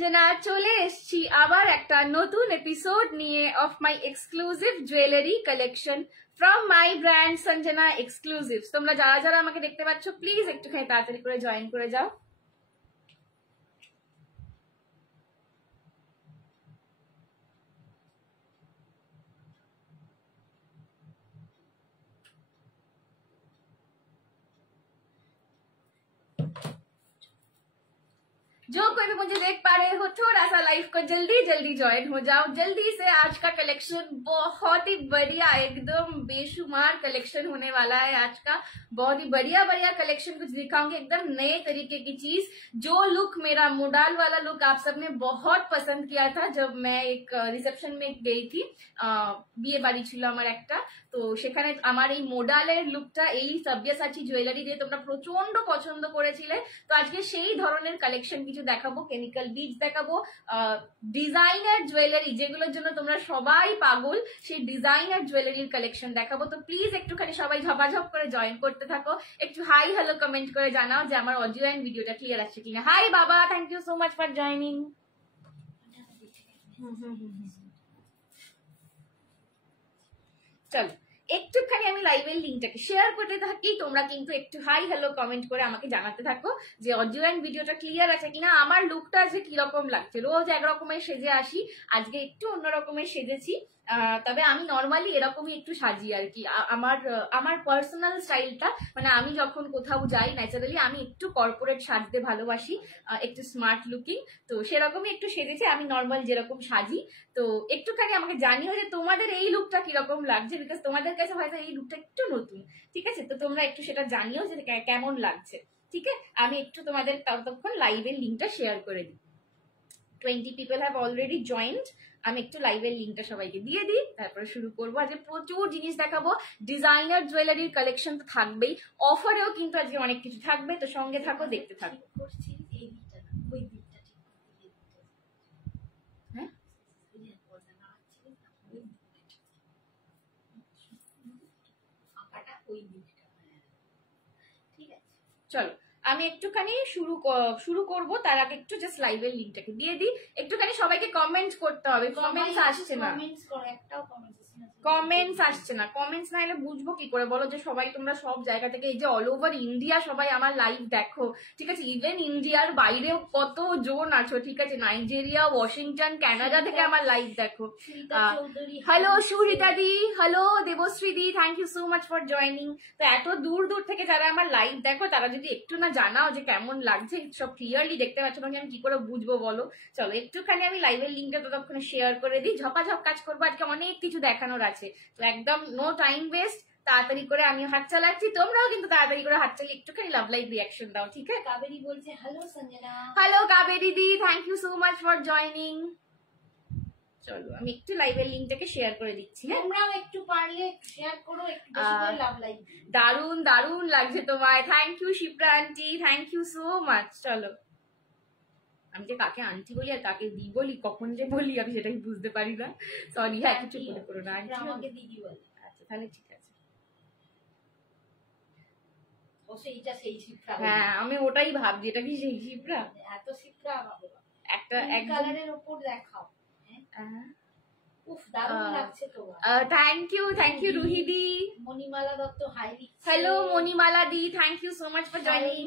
সঞ্জনা চলে এসেছি আবার একটা নতুন এপিসোড নিয়ে of my exclusive jewellery collection from my brand Sanjana exclusives. তোমরা যারা যারা আমাকে দেখতে পাচ্ছ প্লিজ একটুখানি তাড়াতাড়ি করে জয়েন করে যাও। जो कोई भी मुझे देख पा रहे हो थोड़ा सा लाइव को जल्दी जल्दी ज्वाइन हो जाओ जल्दी से। आज का कलेक्शन बहुत ही बढ़िया एकदम बेशुमार कलेक्शन होने वाला है। आज का बहुत ही बढ़िया बढ़िया कलेक्शन कुछ दिखाऊंगी, एकदम नए तरीके की चीज। जो लुक मेरा मोडाल वाला लुक आप सबने बहुत पसंद किया था जब मैं एक रिसेप्शन में गई थी, বিয়ে বাড়ি ছিল আমার একটা, তো সেখানে আমার এই মোডালের লুকটা এই সব্যসাচী জুয়েলারি দিয়ে তোমরা প্রচন্ড পছন্দ করেছিলে। তো আজকে সেই ধরনের কালেকশন কিছু দেখাবো, কেমিক্যাল বিডস দেখাবো, ডিজাইনার জুয়েলারি যেগুলোর জন্য তোমরা সবাই পাগল, সেই ডিজাইনার জুয়েলারির কালেকশন দেখাবো। তো প্লিজ একটুখানি সবাই ঝপাঝপ করে জয়েন করতে থাকো, একটু হাই হ্যালো কমেন্ট করে জানাও যে আমার অডিও এন্ড ভিডিওটা ক্লিয়ার আসছে কিনা। হাই বাবা, thank you so much for joining. চলো একটুখানি আমি লাইভের লিঙ্কটাকে শেয়ার করতে থাকি, তোমরা কিন্তু একটু হাই হ্যালো কমেন্ট করে আমাকে জানাতে থাকো যে অডিও এন্ড ভিডিওটা ক্লিয়ার আছে কিনা, আমার লুকটা আজকে কিরকম লাগছে। রোজ একরকমের সেজে আসি, আজকে একটু অন্য রকমের সেজেছি, তবে আমি নর্মালি এরকমই একটু সাজি আর কি। আমার পার্সোনাল স্টাইলটা মানে আমি যখন কোথাও যাই ন্যাচারালি আমি একটু কর্পোরেট সাজতে ভালোবাসি, একটু স্মার্ট লুকিং, তো সেরকমই একটু সেজেছি আমি নর্মাল যেরকম সাজি। তো একটুখানি আমাকে জানিও যে তোমাদের এই লুকটা কিরকম লাগছে, বিকজ তোমাদের কাছে হয়তো এই লুকটা একটু নতুন, ঠিক আছে? তো তোমরা একটু সেটা জানিও যে কেমন লাগছে, ঠিক আছে? আমি একটু তোমাদের ততক্ষণ লাইভের লিঙ্কটা শেয়ার করে দিই। 20 people have already joined। আমি একটু লাইভের লিঙ্কটা সবাইকে দিয়ে দিই, তারপরে শুরু করবো। আজকে প্রচুর জিনিস দেখাবো, ডিজাইনার জুয়েলারির কালেকশন তো থাকবেই, অফারেও কিন্তু আজকে অনেক কিছু থাকবে, তো সঙ্গে থাকো, দেখতে থাকো। হ্যাঁ চলো আমি একটুখানি শুরু করব, তার আগে একটু জাস্ট লাইভের লিঙ্কটাকে দিয়ে দিই। একটুখানি সবাইকে কমেন্টস করতে হবে, কমেন্টস আসছে না, কমেন্টস আসছে না। কমেন্টস না এলে বুঝবো কি করে বলো যে সবাই তোমরা সব জায়গা থেকে, এই যে অল ওভার ইন্ডিয়া সবাই আমার লাইভ দেখো, ঠিক আছে? ইভেন ইন্ডিয়ার বাইরেও কত জন আছো, ঠিক আছে? নাইজেরিয়া, ওয়াশিংটন, কানাডা থেকে আমার লাইভ দেখো। হ্যালো সুরিতা দি, হ্যালো দেবশ্রী দি, thank you so much for joining. তো এত দূর দূর থেকে যারা আমার লাইভ দেখো তারা যদি একটু না জানাও যে কেমন লাগছে, সব ক্লিয়ারলি দেখতে পাচ্ছ না, আমি কি করে বুঝবো বলো? চলো একটুখানি আমি লাইভের লিঙ্কটা ততক্ষণে শেয়ার করে দিই, ঝপাঝপ কাজ করবো, আজকে অনেক কিছু দেখানোর আছে। তো একদম নো টাইম ওয়েস্ট, তাড়াতাড়ি করে আমি হাত চালাচ্ছি, তোমরাও কিন্তু তাড়াতাড়ি করে হাত চালিয়ে একটুখানি লাভ লাইভ রিয়াকশন দাও, ঠিক আছে? কাবেরী বলছে হ্যালো সঞ্জনা। হ্যালো কাবেরী দি, thank you so much for joining. চলো আমি একটু লাইভের লিঙ্কটাকে শেয়ার করে দিচ্ছি। তোমরাও একটু পারলে শেয়ার করো, একটু বেশি করে লাভ লাইভ। দারুন দারুন লাগছে তোমায়, thank you Shipra aunty, thank you so much. চলো আমি যে কাকে আন্টি বলি আর কাকে দি বলি, কখন যে বলি আমি সেটাই বুঝতে পারি না, সরি। হ্যাঁ কিছু মনে করো না, আমাকে দিদি বল। আচ্ছা তাহলে ঠিক আছে। ও সেইটা সেই শিপ্রা। হ্যাঁ আমি ওটাই ভাবছি, এটা কি সেই শিপ্রা? এত শিপ্রা বাবা, একটা এক কালারের উপর দেখাও। হ্যাঁ উফ দারুণ লাগছে তোমার। থ্যাংক ইউ রুহিদি। মণিমালা দত্ত হাই লিখছে। হ্যালো মণিমালা দি, thank you so much for joining.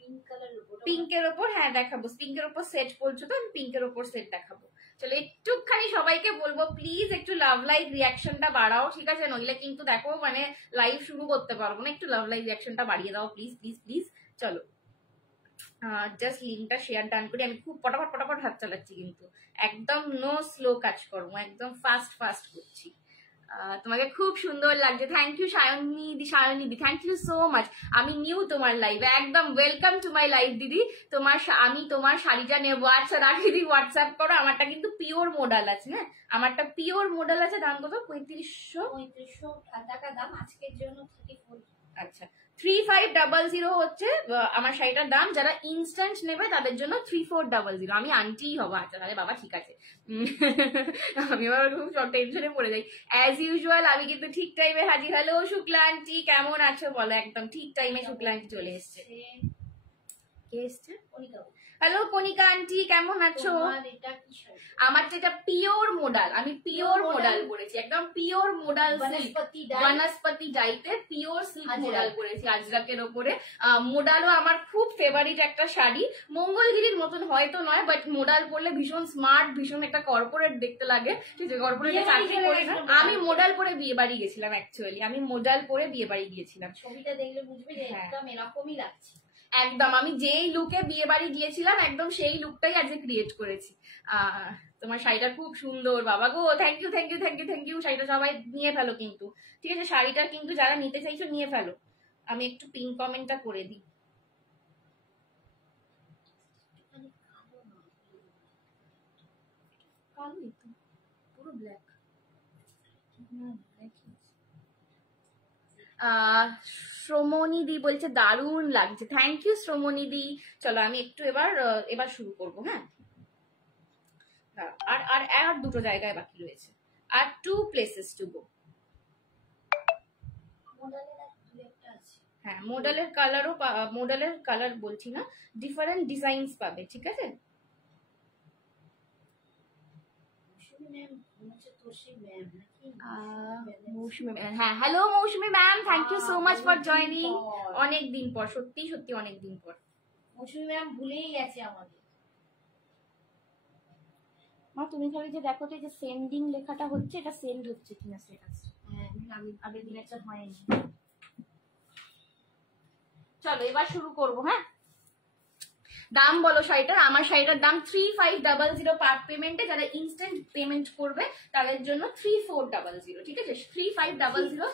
Pink কালারের উপর, পিঙ্কের ওপর হ্যাঁ দেখাবো, পিঙ্কের ওপর সেট বলছো তো, আমি পিঙ্কের ওপর সেট দেখাবো। চলো একটুখানি সবাইকে বলবো প্লিজ একটু লাভ লাইভ রিয়াকশনটা বাড়াও, ঠিক আছে? নইলে কিন্তু দেখো মানে লাইভ শুরু করতে পারবো না, একটু লাভ লাইভ রিয়াকশনটা বাড়িয়ে দাও প্লিজ প্লিজ প্লিজ। চলো জাস্ট লিঙ্কটা শেয়ার ডান করি, আমি খুব পটাপট হাত চালাচ্ছি, কিন্তু একদম নো স্লো কাজ করবো, একদম ফাস্ট ফাস্ট করছি। তোমাকে খুব সুন্দর লাগছে, থ্যাংক ইউ সায়নী দি, থ্যাংক ইউ সো মাচ। আমি নিউ তোমার লাইভ, একদম ওয়েলকাম টু মাই লাইভ দিদি। আমি তোমার শাড়িটা নেবো, আচ্ছা রাখি দি, হোয়াটসঅ্যাপ করো। আমারটা কিন্তু পিওর মডেল আছে, হ্যাঁ আমারটা পিওর মডেল আছে। দাম কত? 3500 টাকা দাম, আজকের জন্য 34। আচ্ছা 3500 হচ্ছে আমার শাড়িটার দাম। যারা ইনস্ট্যান্ট নেবে তাদের জন্য 3400। আমি আন্টিই হবো। আচ্ছা তাহলে বাবা ঠিক আছে। আমি আবার খুব টেনশনে পড়ে যাই। অ্যাজ ইউজুয়াল আমি কিন্তু ঠিক টাইমে হাজির। হ্যালো শুক্লা আন্টি, কেমন আছো বলো? একদম ঠিক টাইমে শুক্লা আন্টি চলে এসছে। কে এসছে? হ্যালো কনিকা আন্টি, কেমন আছো? তোমার এটা কি শাড়ি? আমার যেটা পিওর মোডাল, আমি পিওর মোডাল করেছি, একদম পিওর মোডাল সিল্ক, বনস্পতি ডাইতে পিওর সিল্ক মোডাল করেছি আজরাকের ওপরে। মোডালও আমার খুব ফেভারিট একটা শাড়ি, মঙ্গলগিরির মতন হয়তো নয়, বাট মোডাল পরলে ভীষণ স্মার্ট, ভীষণ একটা কর্পোরেট দেখতে লাগে। ঠিক আছে, কর্পোরেটে চাকরি করি না, আমি মোডাল পরে বিয়ে বাড়ি গেছিলাম। অ্যাকচুয়ালি আমি মোডাল পরে বিয়ে বাড়ি গিয়েছিলাম। ছবিটা দেখলে বুঝবে যে একদম এরকমই লাগছে। একদম আমি যেই লুকে বিয়ে বাড়ি গিয়েছিলাম একদম সেই লুকটাই আজকে ক্রিয়েট করেছি। তোমার শাড়িটা খুব সুন্দর বাবা গো, thank you thank you thank you thank you. শাড়িটা সবাই নিয়ে ফেলো কিন্তু, ঠিক আছে? শাড়িটা কিন্তু যারা নিতে চাইছো নিয়ে ফেলো। আমি একটু পিন কমেন্টটা করে দিই। কালোই তো, পুরো ব্ল্যাক। শ্রমণী দি বলছে দারুণ লাগছে, থ্যাংক ইউ শ্রমণী দি। চলো আমি একটু এবার শুরু করবো। হ্যাঁ, আর আর আর দুটো জায়গায় বাকি রয়েছে, আর 2 places to go। হ্যাঁ, মোডালের কালার বলছি না, ডিফারেন্ট ডিজাইনস পাবে, ঠিক আছে? হ্যাঁ, hello Mousumi ma'am, thank you so much for joining. অনেকদিন পর, সত্যি সত্যি অনেকদিন পর। মৌসুমী ম্যাম ভুলেই গেছে আমাদের। মা তুমি খালি যে দেখো তো এই যে সেন্ডিং লেখাটা হচ্ছে, এটা সেন্ড হচ্ছে কিনা স্ট্যাটাস। হ্যাঁ, আমি আগের দিন একটা হয়নি। চলো এবার শুরু করবো। হ্যাঁ, দাম বলো শাড়িটার। আমার শাড়িটার দাম 3500 পার্ট পেমেন্টে। যারা ইনস্ট্যান্ট পেমেন্ট করবে তাদের জন্য 3400, ঠিক আছে? 3500,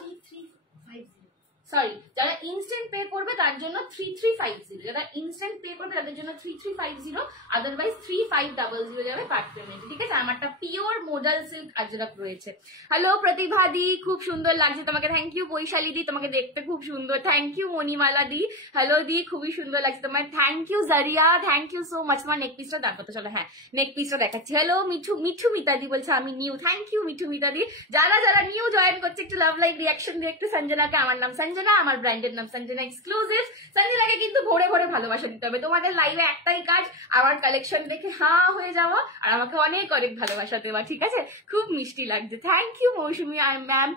সরি, যারা ইনস্ট্যান্ট পে করবে তার জন্য 3350, যারা ইনস্ট্যান্ট পে করবে তাদের জন্য 3350, আদারওয়াইজ 3500 যাবে পার্ট পেমেন্ট, ঠিক আছে? আমারটা পিওর মোডাল সিল্ক আজরাক রয়েছে। হ্যালো প্রতিভা দি, খুব সুন্দর লাগছে তোমাকে, থ্যাংক ইউ। বৈশালী দি, তোমাকে দেখতে খুব সুন্দর, থ্যাংক ইউ। মণিমালা দি, হ্যালো দি, খুবই সুন্দর লাগছে তোমার, thank you. Zaria, thank you so much. তোমার নেক পিসটা দেখো তো, চলো। হ্যাঁ, নেক পিসটা দেখাচ্ছি। হ্যালো মিঠু মিতাদি বলছে আমি নিউ, থ্যাংক ইউ মিঠু মিতাদি। যারা যারা নিউ জয়েন করছে একটু লাভ লাইক রিয়াকশন দিয়ে একটু সঞ্জনাকে, আমার নাম সঞ্জনা, আমার ব্র্যান্ডের নাম সঞ্জনা এক্সক্লুসিভ। সঞ্জনাকে কিন্তু ভরে ভরে ভালোবাসা দিতে হবে। তোমাদের লাইভে একটাই কাজ, আমার কালেকশন দেখে হাঁ হয়ে যাওয়া আর আমাকে অনেক অনেক ভালোবাসা দেওয়া, ঠিক আছে? খুব মিষ্টি লাগছে, থ্যাংক ইউ মৌসুমী ম্যাম।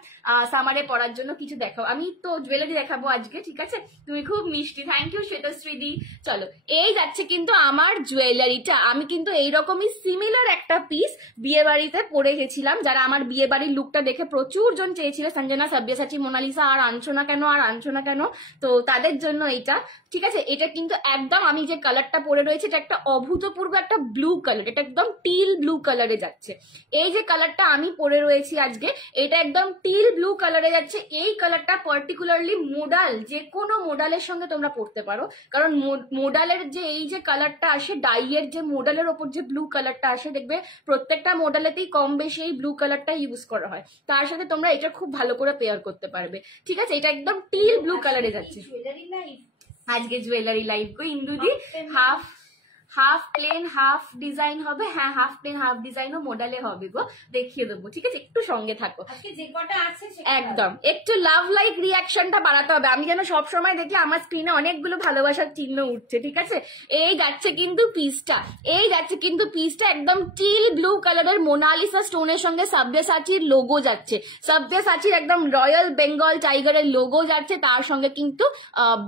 সামারে পড়ার জন্য কিছু দেখাও, আমি তো জুয়েলারি দেখাবো আজকে, ঠিক আছে? তুমি খুব মিষ্টি, থ্যাংক ইউ শ্বেতশ্রী দি। চলো, এই যাচ্ছে কিন্তু আমার জুয়েলারিটা। আমি কিন্তু এইরকমই সিমিলার একটা পিস বিয়ে বাড়িতে পরে গেছিলাম। যারা আমার বিয়ে বাড়ির লুকটা দেখে প্রচুর জন চেয়েছিল, সঞ্জনা, সাব্যসাচী, মোনালিসা, আর আনছো না কেন, আর আনছো না কেন, তো তাদের জন্য এটা, ঠিক আছে? এটা কিন্তু একদম আমি যে কালারটা পরে রয়েছে এটা একটা অভূতপূর্ব একটা ব্লু কালার, এটা একদম টিল ব্লু কালারে যাচ্ছে। এই যে কালারটা আমি পরে রয়েছি আজকে, এটা একদম টিল ব্লু কালারে যাচ্ছে। এই কালারটা পার্টিকুলারলি মোডাল, যে কোনো মোডালের সঙ্গে তোমরা পরতে পারো, কারণ মোডালের যে এই যে কালারটা আসে, ডাইয়ের যে মোডালের ওপর যে ব্লু কালারটা আসে, দেখবে প্রত্যেকটা মোডালেতেই কম বেশি এই ব্লু কালারটা ইউজ করা হয়। তার সাথে তোমরা এটা খুব ভালো করে পেয়ার করতে পারবে, ঠিক আছে? এটা একদম টিল ব্লু কালারে যাচ্ছে। আজকে জুয়েলারি লাইভ গো ইন্দুদি, হাফ প্লেন হাফ ডিজাইন হবে। হ্যাঁ, হাফ প্লেন হাফ ডিজাইনও মোডালে হবে গো, দেখিয়ে দেবো, ঠিক আছে? একটু সঙ্গে থাকো। যে কটা আছে একদম একটু লাভ লাইক রিয়াকশনটা বাড়াতে হবে। আমি যেন সবসময় দেখি আমার স্ক্রিনে অনেকগুলো ভালোবাসার চিহ্ন উঠছে, ঠিক আছে? এই যাচ্ছে কিন্তু পিসটা, একদম টিল ব্লু কালারের মোনালিসা স্টোনের সঙ্গে সাব্যসাচীর লোগো যাচ্ছে, সাব্যসাচীর একদম রয়্যাল বেঙ্গল টাইগারের লোগো যাচ্ছে। তার সঙ্গে কিন্তু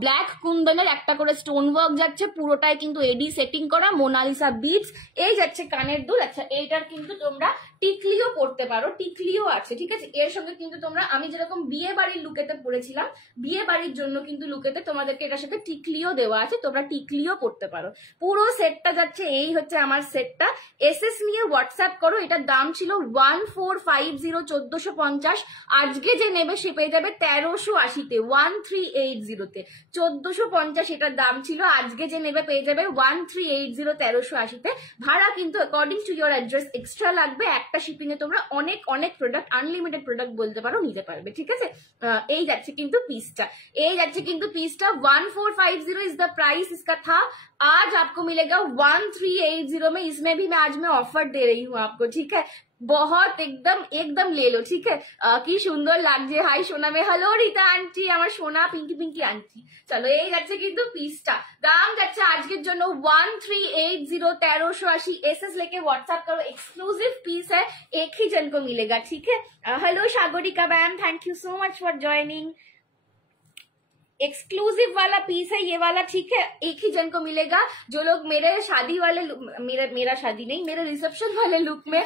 ব্ল্যাক কুন্দনের একটা করে স্টোন ওয়ার্ক যাচ্ছে, পুরোটাই কিন্তু এডি সেটিং করা, মোনালিসা বিটস। এই যাচ্ছে কানের দুল। আচ্ছা, এইটার কিন্তু তোমরা টিকলিও পরতে পারো, টিকলিও আছে, ঠিক আছে? এর সঙ্গে কিন্তু তোমরা, আমি যেরকম বিয়ে বাড়ির লুকেতে পরেছিলাম, বিয়ে বাড়ির জন্য কিন্তু লুকেতে তোমাদেরকে এটার সাথে টিকলিও দেওয়া আছে, তোমরা টিকলিও পরতে পারো। পুরো সেটটা যাচ্ছে, এই হচ্ছে আমার সেটটা। এসএস নিয়ে হোয়াটসঅ্যাপ করো। এটার দাম ছিল 1450, 1450। আজকে যে নেবে সে পেয়ে যাবে 1380-তে, 1380-তে। 1450 এটার দাম ছিল, আজকে যে নেবে পেয়ে যাবে 1380, 1380-তে। ভাড়া কিন্তু according to your address extra লাগবে। একটা শিপিং এ তোমরা অনেক অনেক প্রোডাক্ট, আনলিমিটেড প্রোডাক্ট বলতে পারো, নিতে পারবে, ঠিক আছে? এই যাচ্ছে কিন্তু পিসটা, 1450 ইজ দ্য প্রাইস ইসকা থা। आज आपको मिलेगा 1380 में। इसमें भी मैं ऑफर दे रही हूँ आपको, ठीक है। बहुत एकदम ले लो, ठीक है। কি সুন্দর লাগছে। হাই সোনা মে, হ্যালো রিতা আন্টি, আমার সোনা পিঙ্কি পিঙ্কি আন্টি। চলো, এই যাচ্ছে কিন্তু পিসটা। দাম যাচ্ছে আজকের জন্য 1380, 1380। एसएस लेके व्हाट्सएप करो, एक्सक्लूसिव पीस है, एक ही जन को मिलेगा, ठीक है। Hello Sagarika ma'am, thank you so much for joining. Exclusive वाला पीस है ये वाला, ठीक है। एक ही जन को मिलेगा। जो लोग मेरे शादी वाले, मेरा शादी नहीं, मेरे रिसेप्शन वाले लुक में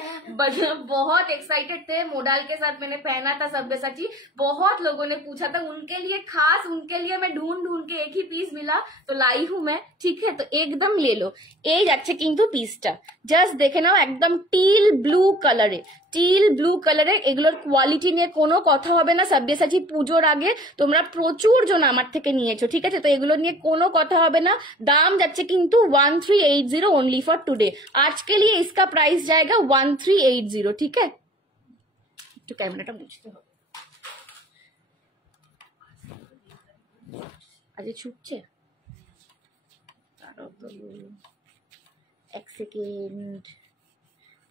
बहुत एक्साइटेड थे, मोडाल के साथ मैंने पहना था सब्यसाची, बहुत लोगों ने पूछा था, उनके लिए खास, उनके लिए मैं ढूंढ के एक ही पीस मिला तो लाई हूं मैं, ठीक है। तो एकदम ले लो। এই যাচ্ছে কিন্তু পিসটা, জাস্ট দেখে নাও, একদম টিল ব্লু কালারে, টিল ব্লু কালারে। এগুলোর কোয়ালিটি নিয়ে কোনো কথা হবে না। সব্যসাচী পুজোর আগে তোমরা প্রচুর জন আমার থেকে নিয়েছো, ঠিক আছে। তো এগুলো নিয়ে কোনো কথা হবে না। দাম যাচ্ছে কিন্তু 1380 ओनली फॉर टुडे। आज के लिए इसका प्राइस जाएगा 1380, ठीक है। একটু ক্যামেরাটা মুছতে হবে, আজ ছুটছে। এক সেকেন্ড,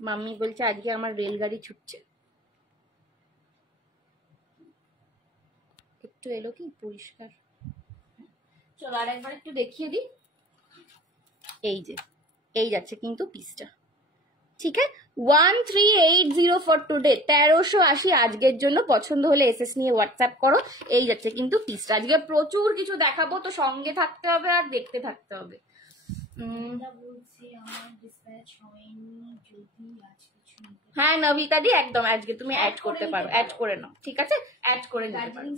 মাম্মি বলছে আজকে আমার রেলগাড়ি ছুটছে। একটু এলো কি পরিষ্কার। চলো আর একবার একটু দেখিয়ে দিই। এই যে এই যাচ্ছে কিন্তু পিসটা, ঠিক আছে। 1380 ফর টুডে, 1380 আজকের জন্য। পছন্দ হলে এসএস নিয়ে হোয়াটসঅ্যাপ করো। এই যাচ্ছে কিন্তু পিসটা। আজকে প্রচুর কিছু দেখাবো, তো সঙ্গে থাকতে হবে আর দেখতে থাকতে হবে। হ্যাঁ নবিতা দি, একদম আজকে তুমি অ্যাড করতে পারো, অ্যাড করে নাও, ঠিক আছে। অ্যাড করে নিতে পারো।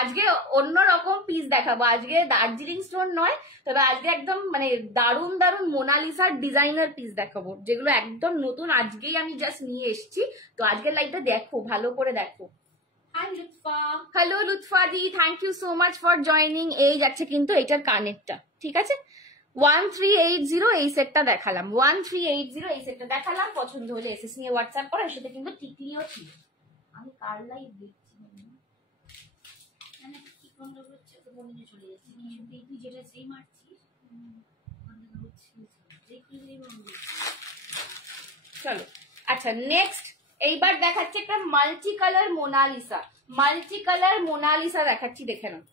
আজকে অন্যরকম পিস দেখাবো। আজকে দার্জিলিং স্টোন নয়, তবে আজকে একদম মানে দারুণ দারুণ মোনালিসার ডিজাইনার পিস দেখাবো, যেগুলো একদম নতুন, আজকেই আমি জাস্ট নিয়ে এসেছি। তো আজকের লাইভটা দেখো, ভালো করে দেখো। হ্যালো লুৎফা দি, thank you so much for joining. এই যাচ্ছে কিন্তু এটার কানেরটা, ঠিক আছে। 1380 এই সেটটা দেখালাম, 1380 এই সেটটা দেখালাম। পছন্দ হলে এসএস নিয়ে হোয়াটসঅ্যাপ করো। এর সাথে কিন্তু টিকলিও ছিল। আমি কার লাইভ দেখছি কি বন্ধ হচ্ছে, তো মনে চলে যাচ্ছে। তুই যেটা সেই মারছিস চলো। আচ্ছা নেক্সট, এইবার দেখাচ্ছি একটা multi colour Monalisa. Multi colour Monalisa দেখাচ্ছি, দেখে নাও।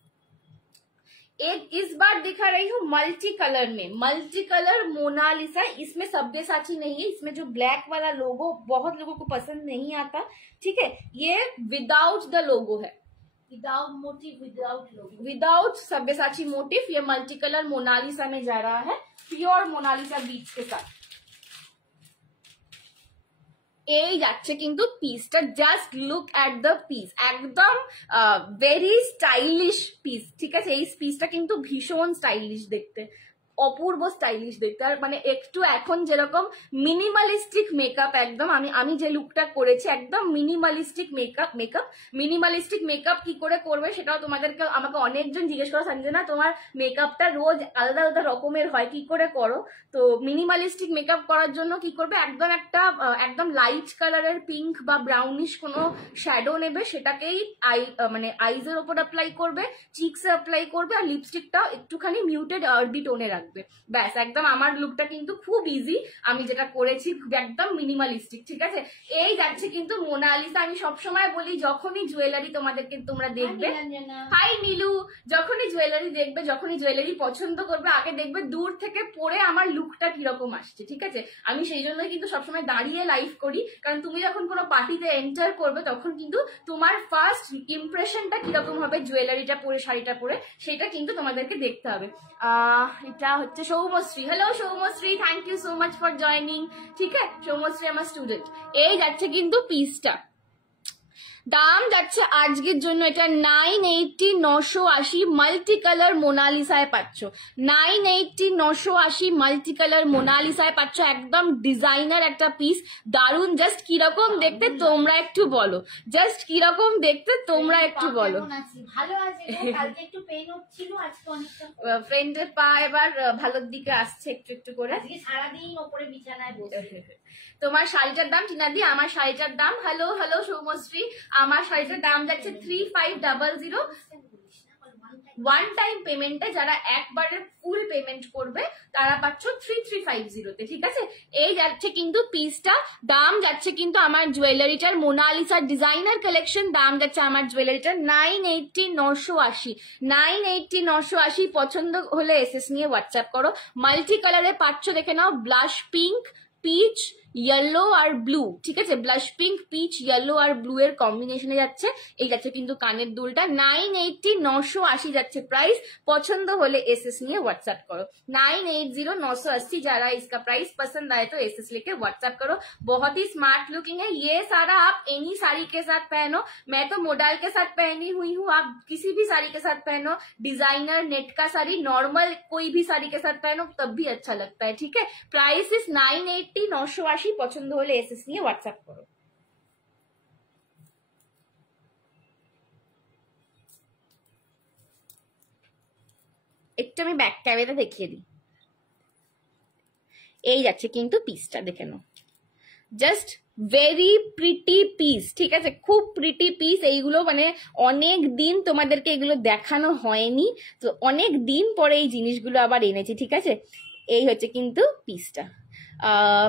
एक इस बार दिखा रही हूँ मल्टी कलर में, मल्टी कलर मोनालिसा। इसमें सब्यसाची नहीं है, इसमें जो ब्लैक वाला लोगो बहुत लोगों को पसंद नहीं आता, ठीक है। ये विदाउट द लोगो है, विदाउट मोटिव, विदाउट लोगो, विदाउट सब्यसाची मोटिव। ये मल्टी कलर मोनालिसा में जा रहा है, प्योर मोनालिसा बीच के साथ। এই যাচ্ছে কিন্তু পিসটা। Just look at the piece, একদম ভেরি স্টাইলিশ পিস, ঠিক আছে। এই পিসটা কিন্তু ভীষণ স্টাইলিশ দেখতে, অপূর্ব স্টাইলিশ দেখতে। আর মানে একটু এখন যেরকম মিনিমালিস্টিক মেকআপ, একদম আমি যে লুকটা করেছি একদম মিনিমালিস্টিক মেকআপ। মিনিমালিস্টিক মেকআপ কি করে করবে সেটাও তোমাদেরকে, আমাকে অনেকজন জিজ্ঞেস করো, সঞ্জনা তোমার মেকআপটা রোজ আলাদা আলাদা রকমের হয়, কি করে করো। তো মিনিমালিস্টিক মেকআপ করার জন্য কি করবে, একদম লাইট কালারের পিঙ্ক বা ব্রাউনিশ কোনো শ্যাডো নেবে, সেটাকেই মানে আইজের ওপর অ্যাপ্লাই করবে, চিক্সে অ্যাপ্লাই করবে, আর লিপস্টিকটাও একটুখানি মিউটেড আরবি টোনে রাখবে। ব্যাস, একদম আমার লুকটা কিন্তু খুব ইজি। আমি যেটা করেছি একদম মিনিমালিস্টিক, ঠিক আছে। এই যাচ্ছে কিন্তু মোনালিসা। আমি সবসময় বলি, যখনই জুয়েলারি তোমরা দেখবে, হাই নীলু, যখনই জুয়েলারি দেখবে, যখনই জুয়েলারি পছন্দ করবে, আগে দেখবে দূর থেকে পরে আমার লুকটা কিরকম আসছে, ঠিক আছে। আমি সেই জন্যই কিন্তু সবসময় দাঁড়িয়ে লাইভ করি, কারণ তুমি যখন কোনো পার্টিতে এন্টার করবে তখন কিন্তু তোমার ফার্স্ট ইমপ্রেশনটা কিরকম হবে জুয়েলারিটা পরে, শাড়িটা পরে, সেটা কিন্তু তোমাদেরকে দেখতে হবে। এটা হচ্ছে Soumashree. Hello Soumashree, thank you so much for joining, ঠিক আছে। সৌমশ্রী আমার স্টুডেন্ট। এই যাচ্ছে কিন্তু পিসটা। দাম যাচ্ছে আজকের জন্য এটা 980, 980 মাল্টি কালার মোনালিসায় পাচ্ছ। 980, 980 মাল্টি কালার মোনালিসায় পাচ্ছ। একদম ডিজাইনার একটা পিস, দারুন। জাস্ট কিরকম দেখতে তোমরা একটু বলো, জাস্ট কিরকম দেখতে তোমরা একটু বলো। ভালো আছে, কালকে একটু পেইন হচ্ছিল, আজকে অনেকটা ফ্রেন্ডের পা এবার ভালোর দিকে আসছে একটু একটু করে। আজকে সারাদিন ওপরে বিছানায় বসে। তোমার শাড়িটার দাম টিনাদি, আমার শাড়িটার দাম, হ্যালো হ্যালো সৌমশ্রী, আমার শাড়িটার দাম যাচ্ছে 3500। ওয়ান টাইম পেমেন্টে যারা একবারে ফুল পেমেন্ট করবে তারা পাচ্ছ 3350 ঠিক আছে। এই যাচ্ছে কিন্তু পিসটা, দাম যাচ্ছে কিন্তু আমার জুয়েলারিটার মোনালিসার ডিজাইনার কালেকশন, দাম যাচ্ছে আমার জুয়েলারিটার 980 980 980 980। পছন্দ হলে এসএস নিয়ে হোয়াটসঅ্যাপ করো। মাল্টি কালারে পাচ্ছ, দেখে নাও, ব্লাশ পিঙ্ক, পিচ, ইয়েলো আর ব্লু, ঠিক আছে, ব্লাশ পিঙ্ক, পিচ, ইয়েলো আর ব্লু এর কম্বিনেশনে যাচ্ছে। এই যাচ্ছে কিন্তু কানের দুলটা 980 980 যাচ্ছে প্রাইস। पसंद होले एसएस निये व्हाट्सएप करो 980 980। जरा इसका प्राइस पसंद आए तो एसएस लेके व्हाट्सएप करो। बहुत ही स्मार्ट लुकिंग है ये सारा। आप एनी साड़ी के साथ पहनो, मैं तो मोडाल के साथ पहनी हुई हूँ, आप किसी भी साड़ी के साथ पहनो, डिजाइनर नेट का साड़ी, नॉर्मल कोई भी साड़ी के साथ पहनो तब भी अच्छा लगता है, ठीक है। Price is 980 980। पसंद होले एसएस निये व्हाट्सएप करो। একটু আমি ব্যাক ক্যামেরা দেখিয়ে দিই। এই যাচ্ছে কিন্তু পিসটা, দেখে নাও, জাস্ট ভেরি প্রিটি পিস, ঠিক আছে, খুব প্রিটি পিস। এইগুলো মানে অনেক দিন তোমাদেরকে এগুলো দেখানো হয়নি, তো অনেক দিন পরে এই জিনিসগুলো আবার এনেছি, ঠিক আছে। এই হচ্ছে কিন্তু পিসটা।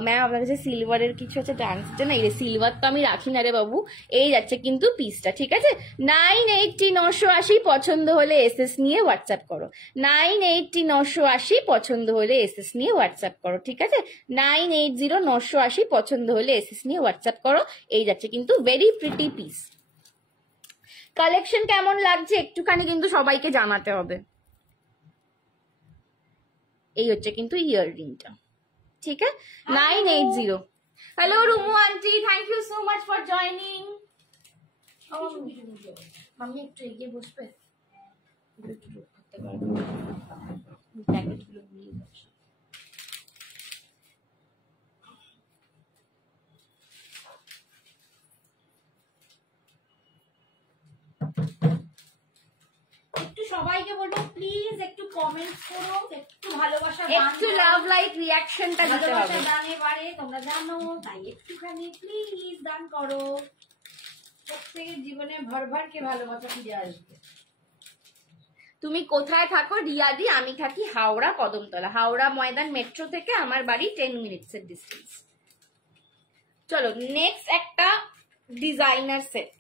ম্যাম আপনার কাছে সিলভারের কিছু আছে ডান্সের জন্য? এই সিলভার তো আমি রাখি না রে বাবু। এই যাচ্ছে কিন্তু পিসটা, ঠিক আছে। 980 980। পছন্দ হলে এসএস নিয়ে হোয়াটসঅ্যাপ করো। 980 980। পছন্দ হলে এসএস নিয়ে হোয়াটসঅ্যাপ করো, ঠিক আছে। 980 980। পছন্দ হলে এসএস নিয়ে হোয়াটসঅ্যাপ করো। এই যাচ্ছে কিন্তু ভেরি প্রিটি পিস। কালেকশন কেমন লাগছে একটুখানি কিন্তু সবাইকে জানাতে হবে। এই হচ্ছে কিন্তু ইয়াররিংটা, ठीक है। 980। Hello Rumu aunty, thank you so much for joining. Mummy একটু এগিয়ে বসবে, প্যাকেটগুলো নিয়ে যাচ্ছে। একটু সবাইকে বলবো প্লিজ একটু কমেন্ট করো, একটু ভালোবাসা, একটু লাভ লাইক রিঅ্যাকশনটা দিতে হবে। দানে বাড়ে তোমরা জানো, তাই একটুখানি প্লিজ দান করো। প্রত্যেকের জীবনে ভর ভর কে ভালোবাসা ফিরে আসবে। তুমি কোথায় থাকো? রিয়াদি। আমি থাকি হাওড়া কদমতলা, হাওড়া ময়দান মেট্রো থেকে আমার বাড়ি 10 মিনিটস এর ডিস্টেন্স। চলো নেক্সট একটা ডিজাইনার সেট।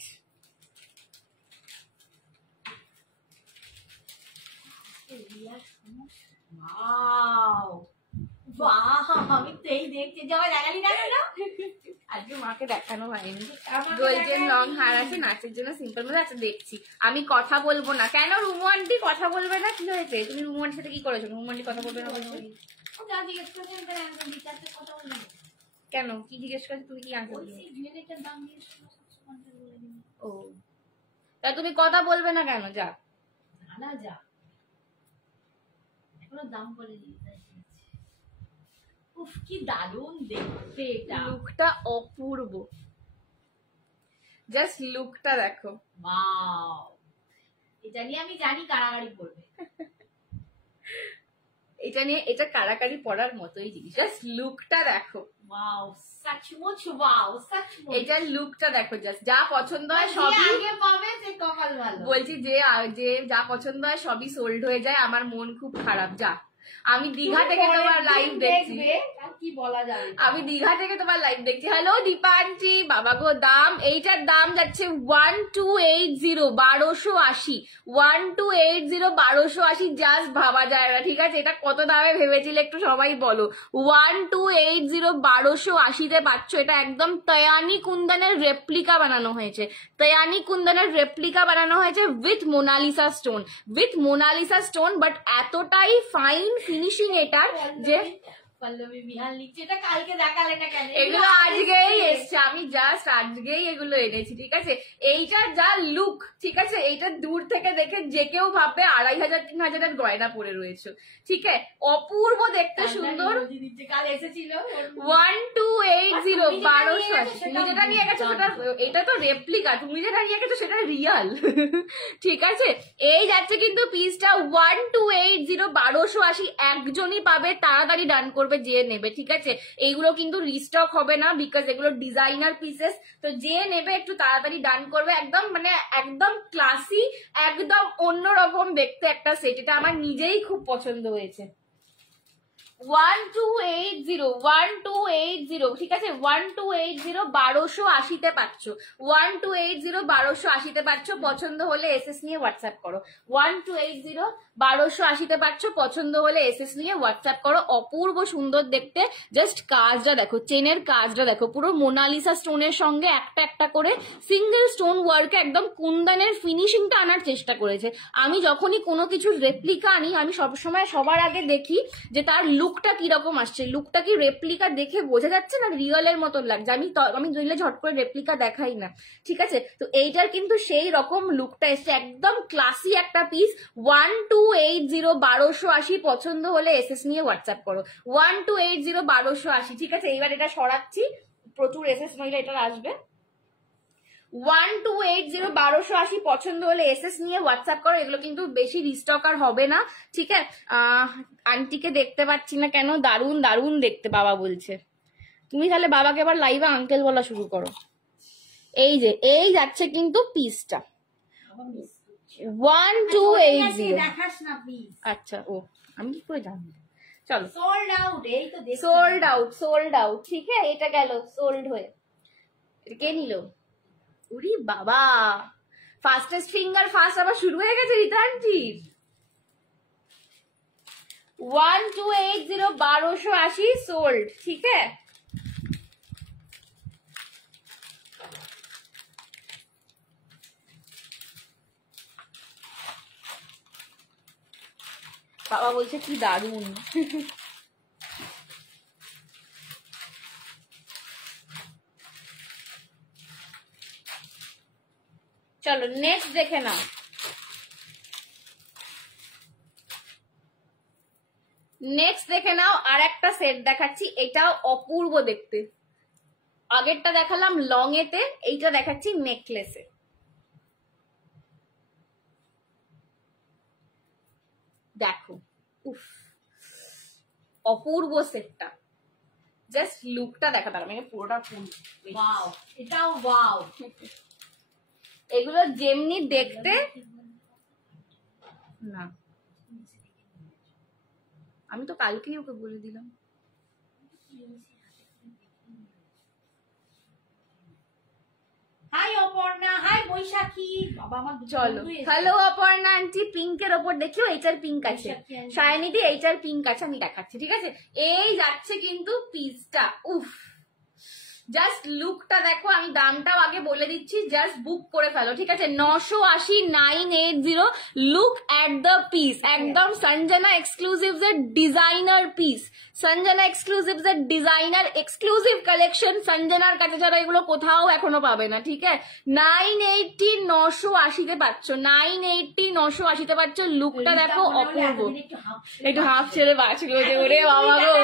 আমি তো এই দেখছি যাওয়া দেখালি না কেন? আজকে মাকে দেখানো হয়নি। গোল্ডেন লং হার আছে, নাচের জন্য সিম্পল মধ্যে আছে। দেখছি আমি কথা বলবো না কেন? রুমু আন্টি কথা বলবে না? কি হয়েছে? তুমি রুমু আন্টির সাথে কি করেছো? রুমু আন্টি কথা বলবে না বলছো কেন? কি জিজ্ঞেস করছো? তুমি কি আনসার দিলে? ও তা তুমি কথা বলবে না কেন? যা না যা, এখনো দাম বলে দিতে। উফ কি দারুণ দেখতে, এটা লুকটা অপূর্ব, জাস্ট লুকটা দেখো। ওয়াও, এটা নিয়ে আমি জানি কারাগারি পড়বে। এটা নিয়ে এটা কারাকারি পড়ার মতোই জিনিস, জাস্ট লুকটা দেখো। ওয়াও সচমুচ, ওয়াও সচমুচ। এটার লুকটা দেখো, জাস্ট যা পছন্দ হয় সবই আগে পাবে, সে কপাল ভালো। বলছি যে যা পছন্দ হয় সবই সোল্ড হয়ে যায়, আমার মন খুব খারাপ। যা আমি দীঘা থেকে তোমার লাইভ দেখছি, কি বলা যাবে, আমি দীঘা থেকে তোমার লাইভ দেখছি। Hello Dipa aunty. বাবা গো দাম, এইটার দাম যাচ্ছে 1280 1280 1280 1280। জাস্ট ভাবা যায় না, ঠিক আছে। এটা কত দামে ভেবেছিলে একটু সবাই বলো। 1280 1280 পাচ্ছ। এটা একদম তয়ানি কুন্দনের রেপ্লিকা বানানো হয়েছে, তয়ানি কুন্দনের রেপ্লিকা বানানো হয়েছে with Monalisa stone, with Monalisa stone. But এতটাই ফাইন ফিনিশিং এটার যে পল্লবী বিহান লিখছে, এটা কালকে দেখালে না কেন? এগুলো আজকেই এসছে, আমি জাস্ট আজকেই এগুলো এনেছি, ঠিক আছে। এইটার যা লুক, ঠিক আছে, এইটা দূর থেকে দেখে যে কেউ ভাববে 2500 3000 এর গয়না পরে রয়েছে, ঠিক আছে। অপূর্ব দেখতে, সুন্দর। কাল এসেছিল 1280 1280। তুমি যেটা নিয়ে গেছো সেটা, এটা তো রেপ্লিকা, তুমি যেটা নিয়ে গেছো সেটা রিয়াল, ঠিক আছে। এই যাচ্ছে কিন্তু পিসটা 1280 1280। একজনই পাবে, তাড়াতাড়ি ডান করবে। করবে যে নেবে, ঠিক আছে? এইগুলো কিন্তু রিস্টক হবে না, বিকজ এগুলো ডিজাইনার পিসেস। তো যে নেবে একটু তাড়াতাড়ি ডান করবে। একদম মানে একদম ক্লাসি, একদম অন্যরকম দেখতে একটা সেট, এটা আমার নিজেই খুব পছন্দ হয়েছে। 1280 ঠিক আছে, 1280 1280-তে পাচ্ছ, 1280 1280-তে পাচ্ছ। পছন্দ হলে এসএস নিয়ে হোয়াটসঅ্যাপ করো। 1280 1280-তে পাচ্ছ, পছন্দ হলে এসএস নিয়ে হোয়াটসঅ্যাপ করো। অপূর্ব সুন্দর দেখতে, জাস্ট কাজটা দেখো, চেনের কাজটা দেখো, পুরো মোনালিসা স্টোনের সঙ্গে একটা একটা করে সিঙ্গেল স্টোন ওয়ার্কে একদম কুন্দনের ফিনিশিংটা আনার চেষ্টা করেছে। আমি যখনই কোনো কিছুর রেপ্লিকা আনি, আমি সবসময় সবার আগে দেখি যে তার লুকটা কিরকম আসছে, লুকটা কি রেপ্লিকা দেখে বোঝা যাচ্ছে না রিয়েলের মতন লাগছে। আমি দিলে ঝট করে রেপ্লিকা দেখাই না, ঠিক আছে? তো এইটার কিন্তু সেই রকম লুকটা এসছে, একদম ক্লাসি একটা পিস। 1280 1280, পছন্দ হলে এসএস নিয়ে হোয়াটসঅ্যাপ করো। 1280 1280, ঠিক আছে? এইবার এটা সরাচ্ছি, প্রচুর এসএস নইলে এটা আসবে। 1280 1280, পছন্দ হলে এসএস নিয়ে হোয়াটসঅ্যাপ করো। এগুলো কিন্তু বেশি রিস্টক আর হবে না, ঠিক আছে? আন্টিকে দেখতে পাচ্ছি না কেন, দারুণ দারুণ দেখতে বাবা বলছে। তুমি তাহলে বাবাকে এবার লাইভে আঙ্কেল বলা শুরু করো। এই যে এই যাচ্ছে কিন্তু পিসটা 1280। দেখাস না প্লিজ। আচ্ছা, ও আমি কি করে জানবো? চলো, সোল্ড আউট, এই তো দেখছি। সোল্ড আউট, ঠিক আছে? এটা গেল সোল্ড হয়ে। কে নিল? উরি বাবা, ফাস্টেস্ট ফিঙ্গার ফাস্ট আবার শুরু হয়ে গেছে রিটার্নটির। 1280 1280 সোল্ড, ঠিক আছে? বাবা বলছে কি দারুণ। চলো নেক্সট দেখে নাও। নেক্সট দেখে নাও, আর একটা সেট দেখাচ্ছি, এটাও অপূর্ব দেখতে। আগেরটা দেখালাম লং এতে, এইটা দেখাচ্ছি নেকলেসে। দেখো, উফ, অপূর্ব সেটটা, জাস্ট লুকটা দেখা। তার মানে পুরোটা ওয়াও, এটাও ওয়াও। এগুলো যেমনি দেখতে না, আমি তো কালকেই ওকে বলে দিলাম। হাই অপর্ণা, হাই বৈশাখী। বাবা আমার চলো, হ্যালো অপর্ণা আন্টি, পিঙ্কের ওপর দেখিও, এইটার পিঙ্ক আছে, শাইনিদি এইটার পিঙ্ক আছে, আমি দেখাচ্ছি, ঠিক আছে? এই যাচ্ছে কিন্তু পিসটা, উফ, জাস্ট লুকটা দেখো। আমি দামটাও আগে বলে দিচ্ছি, জাস্ট বুক করে ফেলো, ঠিক আছে? 980 980, লুক এট দ্য পিস, একদম সঞ্জনা এক্সক্লুসিভস এর ডিজাইনার পিস, সঞ্জনা এক্সক্লুসিভস এর ডিজাইনার এক্সক্লুসিভ কালেকশন। সঞ্জনার কাছে ছাড়া এগুলো কোথাও এখনো পাবে না, ঠিক আছে? 980 980-তে পাচ্ছ, 980 980-তে পাচ্ছ। লুকটা দেখো অপূর্ব। একটু হাফ ছেড়ে বাঁচলো যে, ওরে বাবা গো,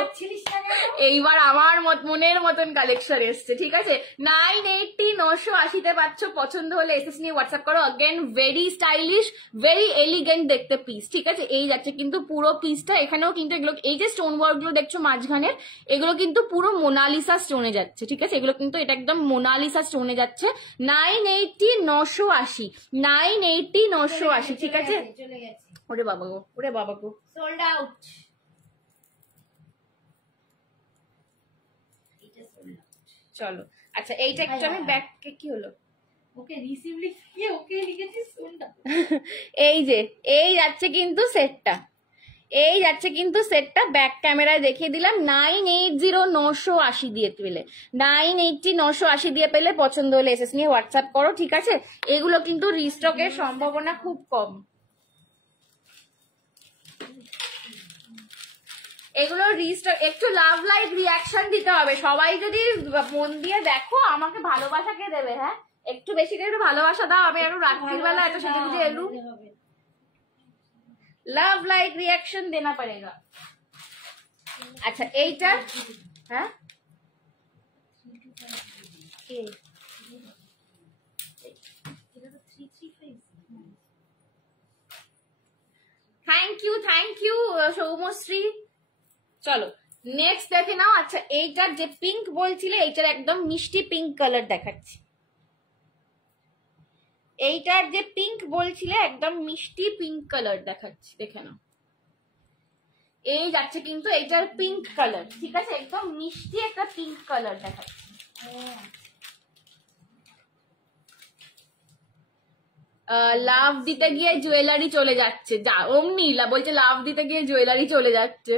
এইবার আমার মনের মতন কালেকশন এসছে, ঠিক আছে? 980 980-তে পাচ্ছ, পছন্দ হলে এসএস নিয়ে হোয়াটসঅ্যাপ করো। Again very stylish, very elegant দেখতে পিস, ঠিক আছে? এই যাচ্ছে কিন্তু পুরো পিসটা। এখানেও কিন্তু এগুলো, এই যে স্টোন ওয়ার্ক গুলো দেখছো মাঝখানে, এগুলো কিন্তু পুরো মোনালিসা স্টোনে যাচ্ছে, ঠিক আছে? এগুলো কিন্তু এটা একদম মোনালিসা স্টোনে যাচ্ছে। 980 980 980 980, ঠিক আছে? ওরে বাবা গো, ওরে বাবা গো, সোল্ড আউট। চলো, আচ্ছা এইটা একটু আমি ব্যাককে, কি হলো? ওকে রিসিভ লিখে ওকে লিখেছি সোল্ড আউট। এই যে এই যাচ্ছে কিন্তু সেটটা, এই যাচ্ছে কিন্তু সেটটা, ব্যাক ক্যামেরায় দেখিয়ে দিলাম। 980 980 দিয়ে পেলে, 980 980 দিয়ে পেলে, পছন্দ হলে এসএস নিয়ে হোয়াটসঅ্যাপ করো, ঠিক আছে? এগুলো কিন্তু রিস্টকের সম্ভাবনা খুব কম। এগুলো রিস্টক, একটু লাভ লাইক রিয়াকশন দিতে হবে। সবাই যদি মন দিয়ে দেখো, আমাকে ভালোবাসা কে দেবে? হ্যাঁ, একটু বেশি করে একটু ভালোবাসা দাও। আমি একটু রাত্রির বেলা এত সেজে গুজে এলু। লাভ লাইক রিয়াকশন দেনা পড়েগা। আচ্ছা এইটা, হ্যাঁ থ্যাংক ইউ সৌমশ্রী। চলো নেক্সট দেখে নাও। আচ্ছা এইটার যে পিঙ্ক বলছিলে, এইটার একদম মিষ্টি পিঙ্ক কালার দেখাচ্ছি। এইটার যে পিঙ্ক বলছিলে একদম মিষ্টি পিঙ্ক কালার দেখাচ্ছি, দেখে নাও। এই যাচ্ছে কিন্তু এইটার পিঙ্ক কালার, ঠিক আছে, একদম মিষ্টি একটা পিঙ্ক কালার দেখাচ্ছি। লাভ দিতে গিয়ে জুয়েলারি চলে যাচ্ছে, যা অমনি বলছে লাভ দিতে গিয়ে জুয়েলারি চলে যাচ্ছে।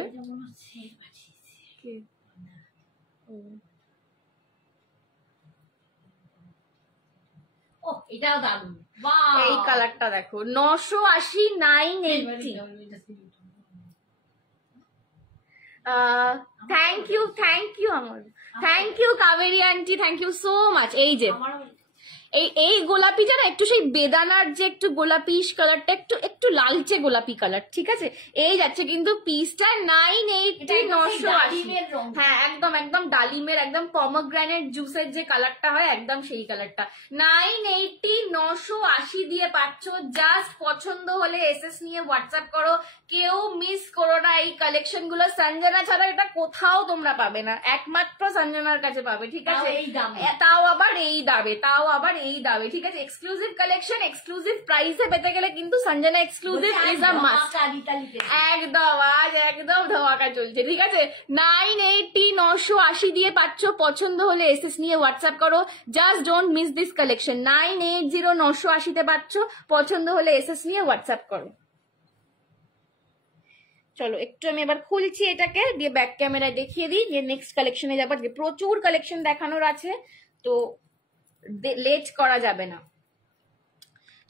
এটাও দারুণ, এই কালারটা দেখো, 980 980। থ্যাংক ইউ আমার, thank you Kaberi aunty, thank you so much. এই যে এই গোলাপিটা না একটু সেই বেদানার যে একটু গোলাপিশ কালারটা, একটু একটু লালচে গোলাপি কালার, ঠিক আছে। এই যাচ্ছে কিন্তু পিসটা 980 980। হ্যাঁ একদম একদম ডালিমের একদম পমগ্রানেট জুসের যে কালারটা হয় একদম সেই কালারটা। 980 980 দিয়ে পাচ্ছ। জাস্ট পছন্দ হলে এসএস নিয়ে হোয়াটসঅ্যাপ করো, কেউ মিস করো না এই কালেকশন গুলো। সঞ্জনা ছাড়া এটা কোথাও তোমরা পাবে না, একমাত্র সঞ্জনার কাছে পাবে, ঠিক আছে। তাও আবার এই দামে, তাও আবার এই দামে, ঠিক আছে। এক্সক্লুসিভ কালেকশন এক্সক্লুসিভ প্রাইসে পেতে গেলে কিন্তু Sanjana exclusive is a must. একদম আজ একদম ধামাকা চলছে, ঠিক আছে। 980 980 দিয়ে পাচ্ছ। পছন্দ হলে এসএস নিয়ে হোয়াটসঅ্যাপ করো, just don't miss this collection. 980 980 তে পাচ্ছ। পছন্দ হলে এসএস নিয়ে হোয়াটসঅ্যাপ করো। চলো একটু আমি এবার খুলছি এটাকে, দিয়ে ব্যাক ক্যামেরায় দেখিয়ে দিই, যে নেক্সট কালেকশনে যাবো। প্রচুর কালেকশন দেখানোর আছে, তো লেট করা যাবে না।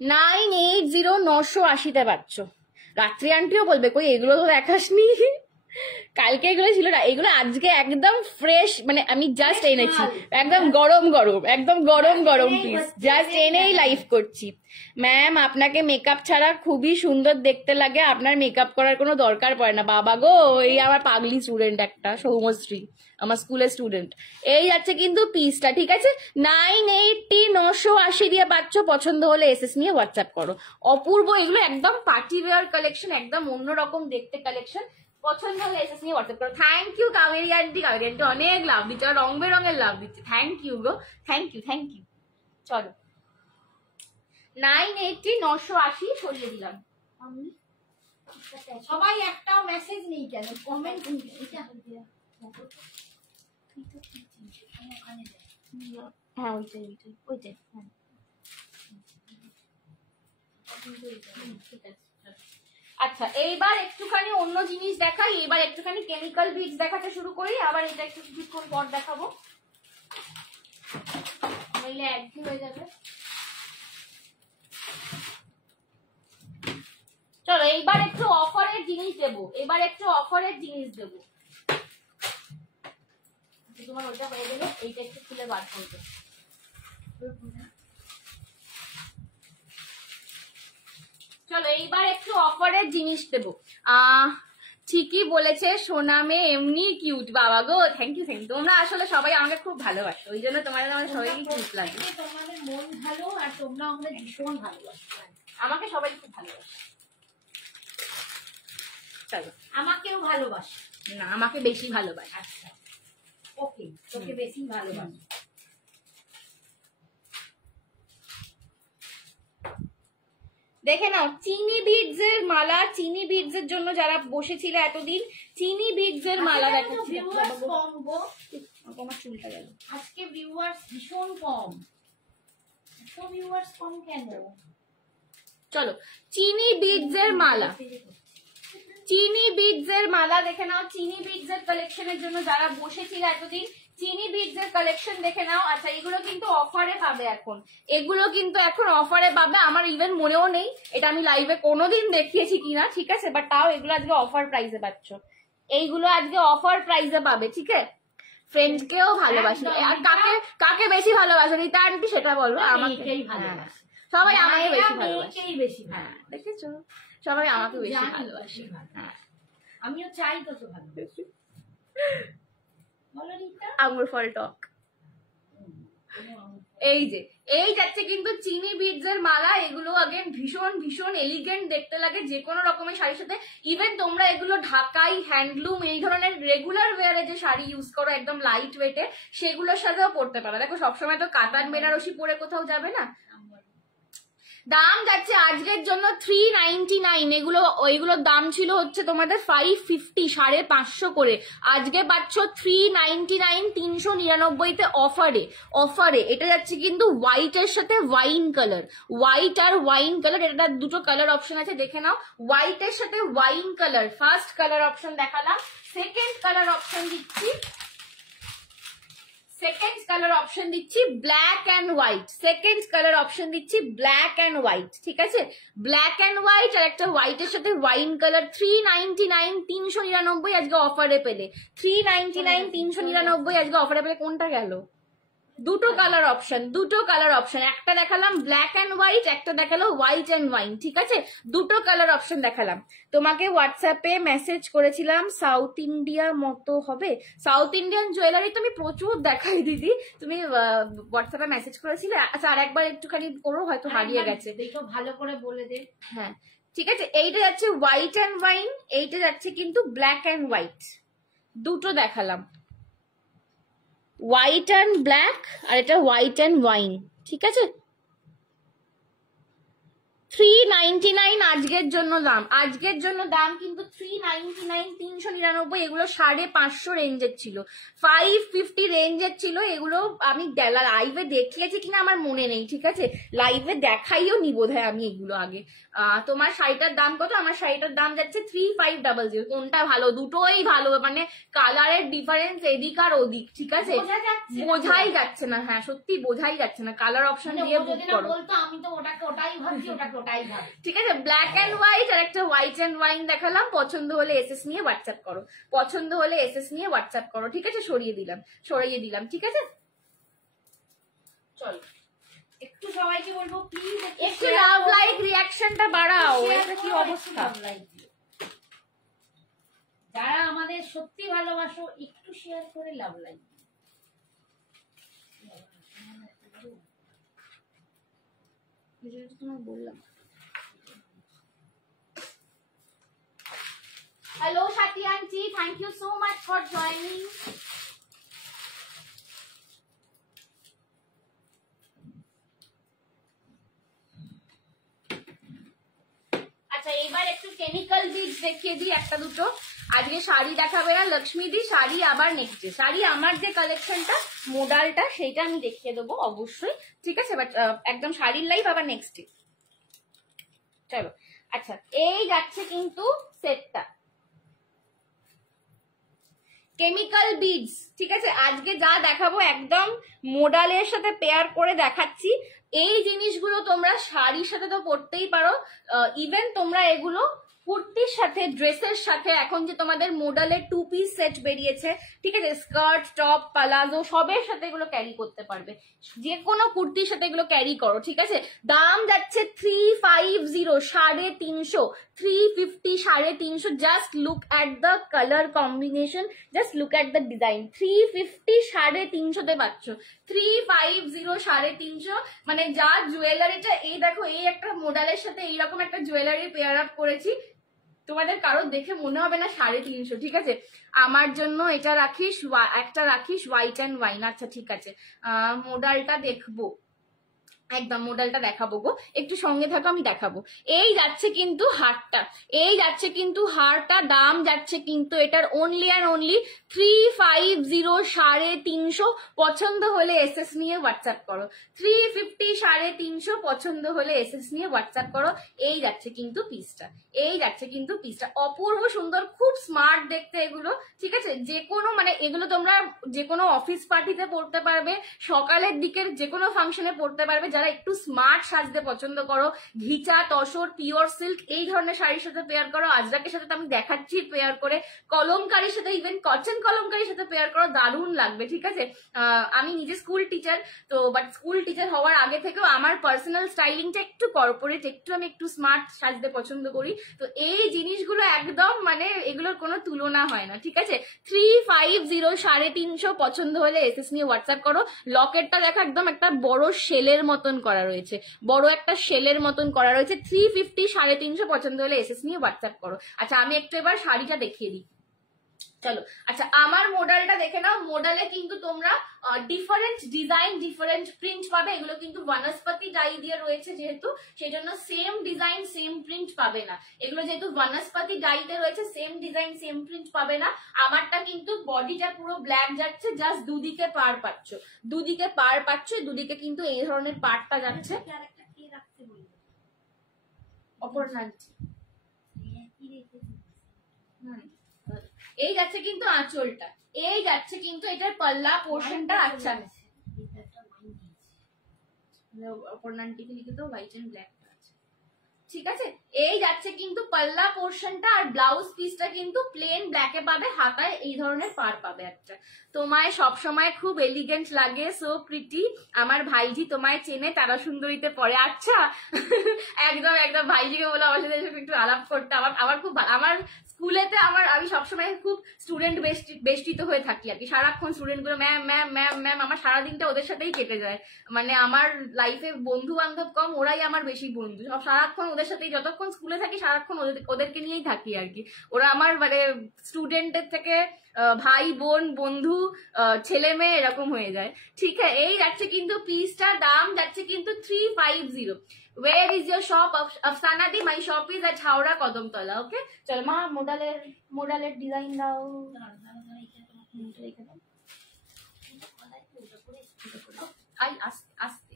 980 980 তে পাচ্ছ। রাত্রি আন্টিও বলবে কই এগুলো তো দেখাসনি, কালকে এগুলো ছিল না, এগুলো আজকে একদম ফ্রেশ, মানে আমি জাস্ট এনেছি, একদম গরম গরম, একদম গরম গরম পিস, জাস্ট এনেই লাইভ করছি। ম্যাম আপনাকে মেকআপ ছাড়া খুবই সুন্দর দেখতে লাগে, আপনার মেকআপ করার কোনো দরকার পড়ে না। বাবা গো, এই আমার পাগলি স্টুডেন্ট একটা, সৌমশ্রী, আমার স্কুলের স্টুডেন্ট। এই যাচ্ছে কিন্তু পিসটা, ঠিক আছে। 980 980 দিয়ে পাচ্ছ। পছন্দ হলে এসএস নিয়ে হোয়াটসঅ্যাপ করো। অপূর্ব এগুলো, একদম পার্টি ওয়্যার কালেকশন, একদম অন্যরকম দেখতে কালেকশন। পছন্দ হলে এসএস নিয়ে হোয়াটসঅ্যাপ করো। Thank you Kaberi aunty, Kaberi aunty অনেক লাভ দিচ্ছে, রং বেরঙের লাভ দিচ্ছে। থ্যাংক ইউ গো, থ্যাংক ইউ থ্যাংক ইউ। চলো 980 980 সরিয়ে দিলাম। সবাই একটাও মেসেজ নেই কেন, কমেন্ট হ্যাঁ ওইটাই ওইটাই ওইটাই, হ্যাঁ ঠিক আছে। আচ্ছা এইবার একটুখানি অন্য জিনিস দেখাই, এবার একটুখানি কেমিক্যাল বিটস দেখাতে শুরু করি, আবার এটা একটু কিছুক্ষণ পর দেখাবো, নইলে একঘেয়ে হয়ে যাবে। চলো এইবার একটু অফারের জিনিস দেবো, এবার একটু অফারের জিনিস দেবো। তোমার ওটা হয়ে গেলে এইটা একটু খুলে বার করবে। চলো এইবার একটু অফারের জিনিস দেবো। ঠিকই বলেছে সোনামে এমনি কিউট। বাবা গো, থ্যাংক ইউ থ্যাংক ইউ। তোমরা আসলে সবাই আমাকে খুব ভালোবাসো, ওই জন্য তোমাদের আমাদের সবাইকে কিউট লাগে। তোমাদের মন ভালো, আর তোমরা আমাদের ভীষণ ভালোবাসো, আমাকে সবাই খুব ভালোবাসে। চলো আমাকেও ভালোবাসে না, আমাকে বেশি ভালোবাসে। আচ্ছা ওকে, তোকে বেশি ভালোবাসে। দেখে নাও চিনি বিডস এর মালা, চিনি বিডস এর জন্য যারা বসেছিল এতদিন, চিনি বিডস এর মালা দেখাচ্ছি। আমার চুলটা গেল আজকে ভিউয়ার্স ভীষণ কম, এত ভিউয়ার্স কম কেন? চলো চিনি বিডস এর মালা, চিনি বিডস এর মালা দেখে নাও। চিনি বিডস এর কালেকশনের জন্য যারা বসেছিল এতদিন, চিনি বিডস এর কালেকশন দেখে নাও। আচ্ছা এগুলো কিন্তু অফারে পাবে এখন, এগুলো কিন্তু এখন অফারে পাবে। আমার ইভেন মনেও নেই এটা আমি লাইভে কোনোদিন দেখিয়েছি কিনা, ঠিক আছে, বাট তাও এগুলো আজকে অফার প্রাইসে পাচ্ছ। এইগুলো আজকে অফার প্রাইসে পাবে, ঠিক আছে। ফ্রেন্ডস কেও ভালোবাসি, আর কাকে কাকে বেশি ভালোবাসে রীতা আন্টি সেটা বলবো। আমাকে সবাই আমাকে বেশি ভালোবাসে, হ্যাঁ দেখেছো, সবাই আমাকে বেশি ভালোবাসে। হ্যাঁ আমিও চাই তো ভালোবাসি। বলো রীতা, আঙুর ফল টক। এই যাচ্ছে কিন্তু চিনি বিডস এর মালা। এগুলো আগেন ভীষণ ভীষণ এলিগেন্ট দেখতে লাগে যে কোনো রকমের শাড়ির সাথে। ইভেন তোমরা এগুলো ঢাকাই, হ্যান্ডলুম, এই ধরনের রেগুলার ওয়ারে যে শাড়ি ইউজ করো একদম লাইট ওয়েটে, সেগুলোর সাথেও পরতে পারো। দেখো সবসময় তো কাতান বেনারসি পরে কোথাও যাবে না। দাম যাচ্ছে আজকের জন্য 399। এগুলোর দাম ছিল হচ্ছে তোমাদের 550, 550 করে। আজকে পাচ্ছ 399, 399-তে অফারে। এটা যাচ্ছে কিন্তু হোয়াইট এর সাথে ওয়াইন কালার, হোয়াইট আর ওয়াইন কালার, এটা দুটো কালার অপশন আছে, দেখে নাও। হোয়াইট এর সাথে wine colour first colour option দেখালাম। সেকেন্ড কালার অপশন দিচ্ছি ব্ল্যাক অ্যান্ড হোয়াইট। ঠিক আছে, ব্ল্যাক অ্যান্ড হোয়াইট আর একটা হোয়াইটের সাথে ওয়াইন কালার। 399, 399 আজকে অফারে পেলে। 399, 399 আজকে অফারে পেলে। কোনটা গেল? দুটো কালার অপশন, একটা দেখালাম ব্ল্যাক অ্যান্ড হোয়াইট, একটা দেখালো হোয়াইট অ্যান্ড ওয়াইন। ঠিক আছে, দুটো কালার অপশন দেখালাম। তোমাকে হোয়াটসঅ্যাপে মেসেজ করেছিলাম সাউথ ইন্ডিয়া মতো হবে। সাউথ ইন্ডিয়ান জুয়েলারি তো আমি প্রচুর দেখাই দিদি, তুমি হোয়াটসঅ্যাপে মেসেজ করেছিলে। আচ্ছা আর একবার একটুখানি করো, হয়তো হারিয়ে গেছে, দেখো ভালো করে বলে দে। হ্যাঁ ঠিক আছে। এইটা যাচ্ছে হোয়াইট অ্যান্ড ওয়াইন, এইটা যাচ্ছে কিন্তু ব্ল্যাক অ্যান্ড হোয়াইট। দুটো দেখালাম, হোয়াইট অ্যান্ড ব্ল্যাক আর এটা হোয়াইট অ্যান্ড ওয়াইন। ঠিক আছে, 399 আজকের জন্য দাম কিন্তু 399, 399। এগুলো 550 রেঞ্জের ছিল, 550 রেঞ্জের ছিল। এগুলো আমি লাইভে দেখিয়েছি কিনা আমার মনে নেই। ঠিক আছে, লাইভে দেখাইও নি বোধহয় আমি এগুলো আগে। তোমার শাড়িটার দাম কত? আমার শাড়িটার দাম যাচ্ছে 3500। কোনটা ভালো? দুটোই ভালো, মানে কালারের ডিফারেন্স এদিক আর ওদিক। ঠিক আছে, বোঝাই যাচ্ছে না। হ্যাঁ সত্যি বোঝাই যাচ্ছে না। কালার অপশন দিয়ে বুক করো। আমি তো ওটাই ভাবছি, ঠিক আছে, ব্ল্যাক অ্যান্ড হোয়াইট আর একটা হোয়াইট অ্যান্ড ওয়াইন দেখালাম। পছন্দ হলে এসএস নিয়ে হোয়াটসঅ্যাপ করো। ঠিক আছে, সরিয়ে দিলাম। ঠিক আছে, চলো একটু সবাইকে বলবো প্লিজ একটু লাভ লাইক রিঅ্যাকশনটা বাড়াও। এটা কি অবস্থা? যারা আমাদের সত্যি ভালোবাসো একটু শেয়ার করে লাভ লাইক। বললাম hello Shati aunty, thank you so much for joining. আচ্ছা এইবার একটু কেমিক্যাল বিডস দেখিয়ে দিই একটা দুটো। আজকে শাড়ি দেখাবে না লক্ষ্মী দি, শাড়ি আবার নেক্সট ডে। শাড়ি আমার যে কালেকশনটা মোডালটা সেইটা আমি দেখিয়ে দেবো অবশ্যই। ঠিক আছে, বাট একদম শাড়ির লাইভ আবার নেক্সট ডে। চলো আচ্ছা, এই যাচ্ছে কিন্তু সেটটা কেমিক্যাল বিডস। ঠিক আছে, আজকে যা দেখাবো একদম মোডালের সাথে পেয়ার করে দেখাচ্ছি। এই জিনিসগুলো তোমরা শাড়ির সাথে তো পরতেই পারো, ইভেন তোমরা এগুলো কুর্তির সাথে, ড্রেসের সাথে, এখন যে তোমাদের মোডালের 2 পিস সেট বেরিয়েছে, ঠিক আছে, স্কার্ট, টপ, পালাজো সবের সাথে এগুলো ক্যারি করতে পারবে। যে কোনো কুর্তির সাথে এগুলো ক্যারি করো। ঠিক আছে, দাম যাচ্ছে 350, 350, 350, 350। Just look at the colour combination, just look at the design. 350, 350-তে পাচ্ছ। 350, 350, মানে যা জুয়েলারিটা, এই দেখো এই একটা মোডালের সাথে এইরকম একটা জুয়েলারি পেয়ার আপ করেছি, তোমাদের কারো দেখে মনে হবে না 350। ঠিক আছে, আমার জন্য এটা রাখিস, একটা রাখিস হোয়াইট অ্যান্ড ওয়াইন। আচ্ছা ঠিক আছে, মোডালটা দেখবো, একদম মোডালটা দেখাবো গো, একটু সঙ্গে থাকো, আমি দেখাবো। এই যাচ্ছে কিন্তু হারটা, দাম যাচ্ছে কিন্তু এটার অনলি অ্যান্ড অনলি 350, 350। পছন্দ হলে এসএস নিয়ে হোয়াটসঅ্যাপ করো। 350, 350 পছন্দ হলে এসএস নিয়ে হোয়াটসঅ্যাপ করো। এই যাচ্ছে কিন্তু পিসটা, অপূর্ব সুন্দর, খুব স্মার্ট দেখতে এগুলো। ঠিক আছে, যে কোনো মানে এগুলো তোমরা যে কোনো অফিস পার্টিতে পড়তে পারবে, সকালের দিকের যে কোনো ফাংশনে পড়তে পারবে। যারা একটু স্মার্ট সাজতে পছন্দ করো, ঘিচা, তসর, পিওর সিল্ক এই ধরনের শাড়ির সাথে পেয়ার করো, আজরাকের সাথে তো আমি দেখাচ্ছি পেয়ার করে, কলমকারীর সাথে, ইভেন কটন কলমকারীর সাথে পেয়ার করো, দারুণ লাগবে। ঠিক আছে, আমি নিজে স্কুল টিচার, তো বাট স্কুল টিচার হওয়ার আগে থেকেও আমার পার্সোনাল স্টাইলিংটা একটু কর্পোরেট, আমি একটু স্মার্ট সাজতে পছন্দ করি। তো এই জিনিসগুলো একদম মানে এগুলোর কোনো তুলনা হয় না। ঠিক আছে, 350 350 পছন্দ হলে এসএস নিয়ে হোয়াটসঅ্যাপ করো। লকেটটা দেখো একদম একটা বড় শেলের মতন করা রয়েছে, বড় একটা শেলের মতন করা রয়েছে। 350 350 পছন্দ হলে এসএস নিয়ে হোয়াটসঅ্যাপ করো। আচ্ছা আমি একটু এবার শাড়িটা দেখিয়ে দিই, চলো। আচ্ছা আমার মডেলটা দেখে নাও। মডেলে কিন্তু তোমরা ডিফারেন্ট ডিজাইন, ডিফারেন্ট প্রিন্ট পাবে। এগুলো কিন্তু বনস্পতি ডাই দিয়ে রয়েছে যেহেতু, সেই জন্য সেম ডিজাইন সেম প্রিন্ট পাবে না। এগুলো যেহেতু বনস্পতি ডাইতে রয়েছে, সেম ডিজাইন সেম প্রিন্ট পাবে না। আমারটা কিন্তু বডিটা পুরো ব্ল্যাক যাচ্ছে, জাস্ট দুদিকে পার পাচ্ছ, দুদিকে পার পাচ্ছ, দুদিকে কিন্তু এই ধরনের পারটা যাচ্ছে। অপর্ণাঞ্চি এই যাচ্ছে কিন্তু আঁচলটা, এই যাচ্ছে কিন্তু এটার পাল্লা পোর্শনটা। আচ্ছা অপর্ণান্টিকে লিখে তো হোয়াইট এন্ড ব্ল্যাক আছে, ঠিক আছে। এই যাচ্ছে কিন্তু পাল্লা পোর্শনটা, আর ব্লাউজ পিসটা কিন্তু প্লেন ব্ল্যাকে পাবে, হাতায় এই ধরনের পার পাবে একটা। তোমায় সবসময় খুব এলিগেন্ট লাগে, সো প্রিটি। আমার ভাইজি তোমায় চেনে, তারা সুন্দরীতে পড়ে। আচ্ছা একদম একদম, ভাইজিকে বলে আমার সাথে একটু আলাপ করতে। আমার খুব আমার স্কুলেতে আমি সবসময় খুব স্টুডেন্ট বেষ্টিত হয়ে থাকি আর কি, সারাক্ষণ স্টুডেন্ট গুলো ম্যাম ম্যাম ম্যাম ম্যাম, আমার সারাদিনটা ওদের সাথেই কেটে যায়। মানে আমার লাইফে বন্ধু বান্ধব কম, ওরাই আমার বেশি বন্ধু, সব সারাক্ষণ ওদের সাথেই, যতক্ষণ স্কুলে থাকি সারাক্ষণ ওদেরকে নিয়েই থাকি আর কি। ওরা আমার মানে স্টুডেন্টের থেকে ভাই বোন বন্ধু ছেলে মেয়ে এরকম হয়ে যায়। ঠিক আছে, এই যাচ্ছে কিন্তু পিসটার দাম যাচ্ছে কিন্তু 350। Where is your shop? Afsana di, my shop is at Howrah Kodamtala. Okay, চল মা মোডালের ডিজাইন দাও। আই আস্তে আস্তে,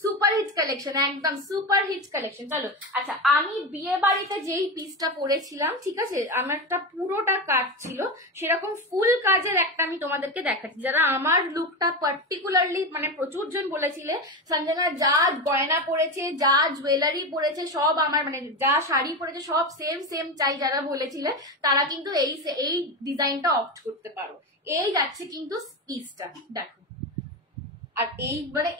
সুপার হিট কালেকশন, একদম সুপার হিট কালেকশন। চলো আচ্ছা, আমি বিয়ে বাড়িতে যেই পিসটা পরেছিলাম, ঠিক আছে, আমারটা পুরোটা কাজ ছিল, সেরকম ফুল কাজের একটা আমি তোমাদেরকে দেখাচ্ছি। যারা আমার লুকটা পার্টিকুলারলি মানে প্রচুর জন বলেছিলে সঞ্জনা যা গয়না পরেছে, যা জুয়েলারি পরেছে, সব আমার মানে যা শাড়ি পরেছে সব সেম সেম চাই, যারা বলেছিলে তারা কিন্তু এই ডিজাইনটা অপ্ট করতে পারো। এই যাচ্ছে কিন্তু পিসটা দেখো, আর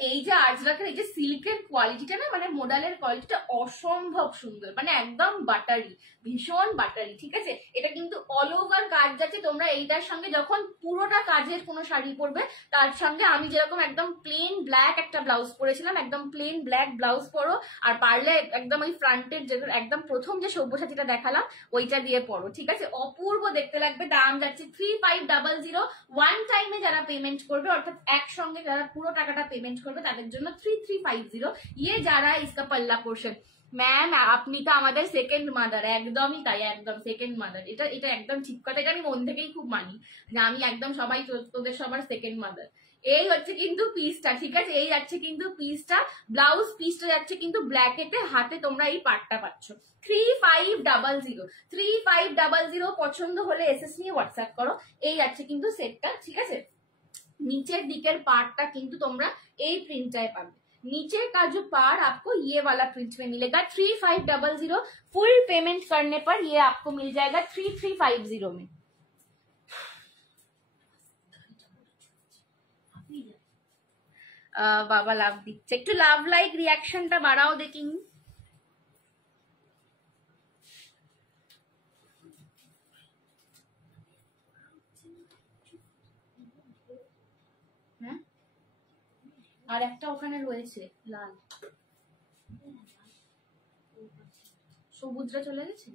এই যে আজরাকের এই যে সিল্কের কোয়ালিটিটা না, মানে মোডালের কোয়ালিটিটা অসম্ভব সুন্দর, মানে একদম বাটারি, ভীষণ বাটারি। ঠিক আছে, এটা কিন্তু অল ওভার কাজ যাচ্ছে। তোমরা এইটার সঙ্গে যখন পুরোটা কাজের কোনো শাড়ি পরবে, তার সঙ্গে আমি যেরকম একদম প্লেন ব্ল্যাক একটা ব্লাউজ পরেছিলাম, একদম প্লেন ব্ল্যাক ব্লাউজ পরো, আর পারলে একদম ওই ফ্রন্টের যে একদম প্রথম যে সব্যসাচীটা দেখালাম ওইটা দিয়ে পরো। ঠিক আছে, অপূর্ব দেখতে লাগবে। দাম যাচ্ছে 3500। ওয়ান টাইমে যারা পেমেন্ট করবে, অর্থাৎ একসঙ্গে যারা পুরো টাকাটা পেমেন্ট করবে তাদের জন্য 3350। ইয়ে যারা ইসকা পাল্লা পোর্শন। ম্যাম আপনি তো আমাদের সেকেন্ড মাদার, একদমই তাই, একদম সেকেন্ড মাদার। এটা একদম ঠিক কথা, এটা আমি মন থেকেই খুব মানি যে আমি একদম সবাই তোদের সবার সেকেন্ড মাদার। এই হচ্ছে কিন্তু পিসটা, ঠিক আছে, এই যাচ্ছে কিন্তু পিসটা, ব্লাউজ পিসটা যাচ্ছে কিন্তু ব্ল্যাকেটে, হাতে তোমরা এই পার্টটা পাচ্ছ। 3500 3500 পছন্দ হলে এসএস নিয়ে হোয়াটসঅ্যাপ করো। এই যাচ্ছে কিন্তু সেটটা। ঠিক আছে, नीचे दिकर पार्टটা কিন্তু তোমরা এই প্রিন্টটায় পাবে। नीचे का जो पार्ट आपको ये वाला प्रिंट में मिलेगा 3500। फुल पेमेंट करने पर ये आपको मिल जाएगा 3350 में। বাবা লাভ দিচ্ছে, একটু লাভ লাইক রিয়াকশনটা বাড়াও দেখি। হ্যাঁ, আর একটা ওখানে রয়েছে লাল, সবুজরা চলে গেছে।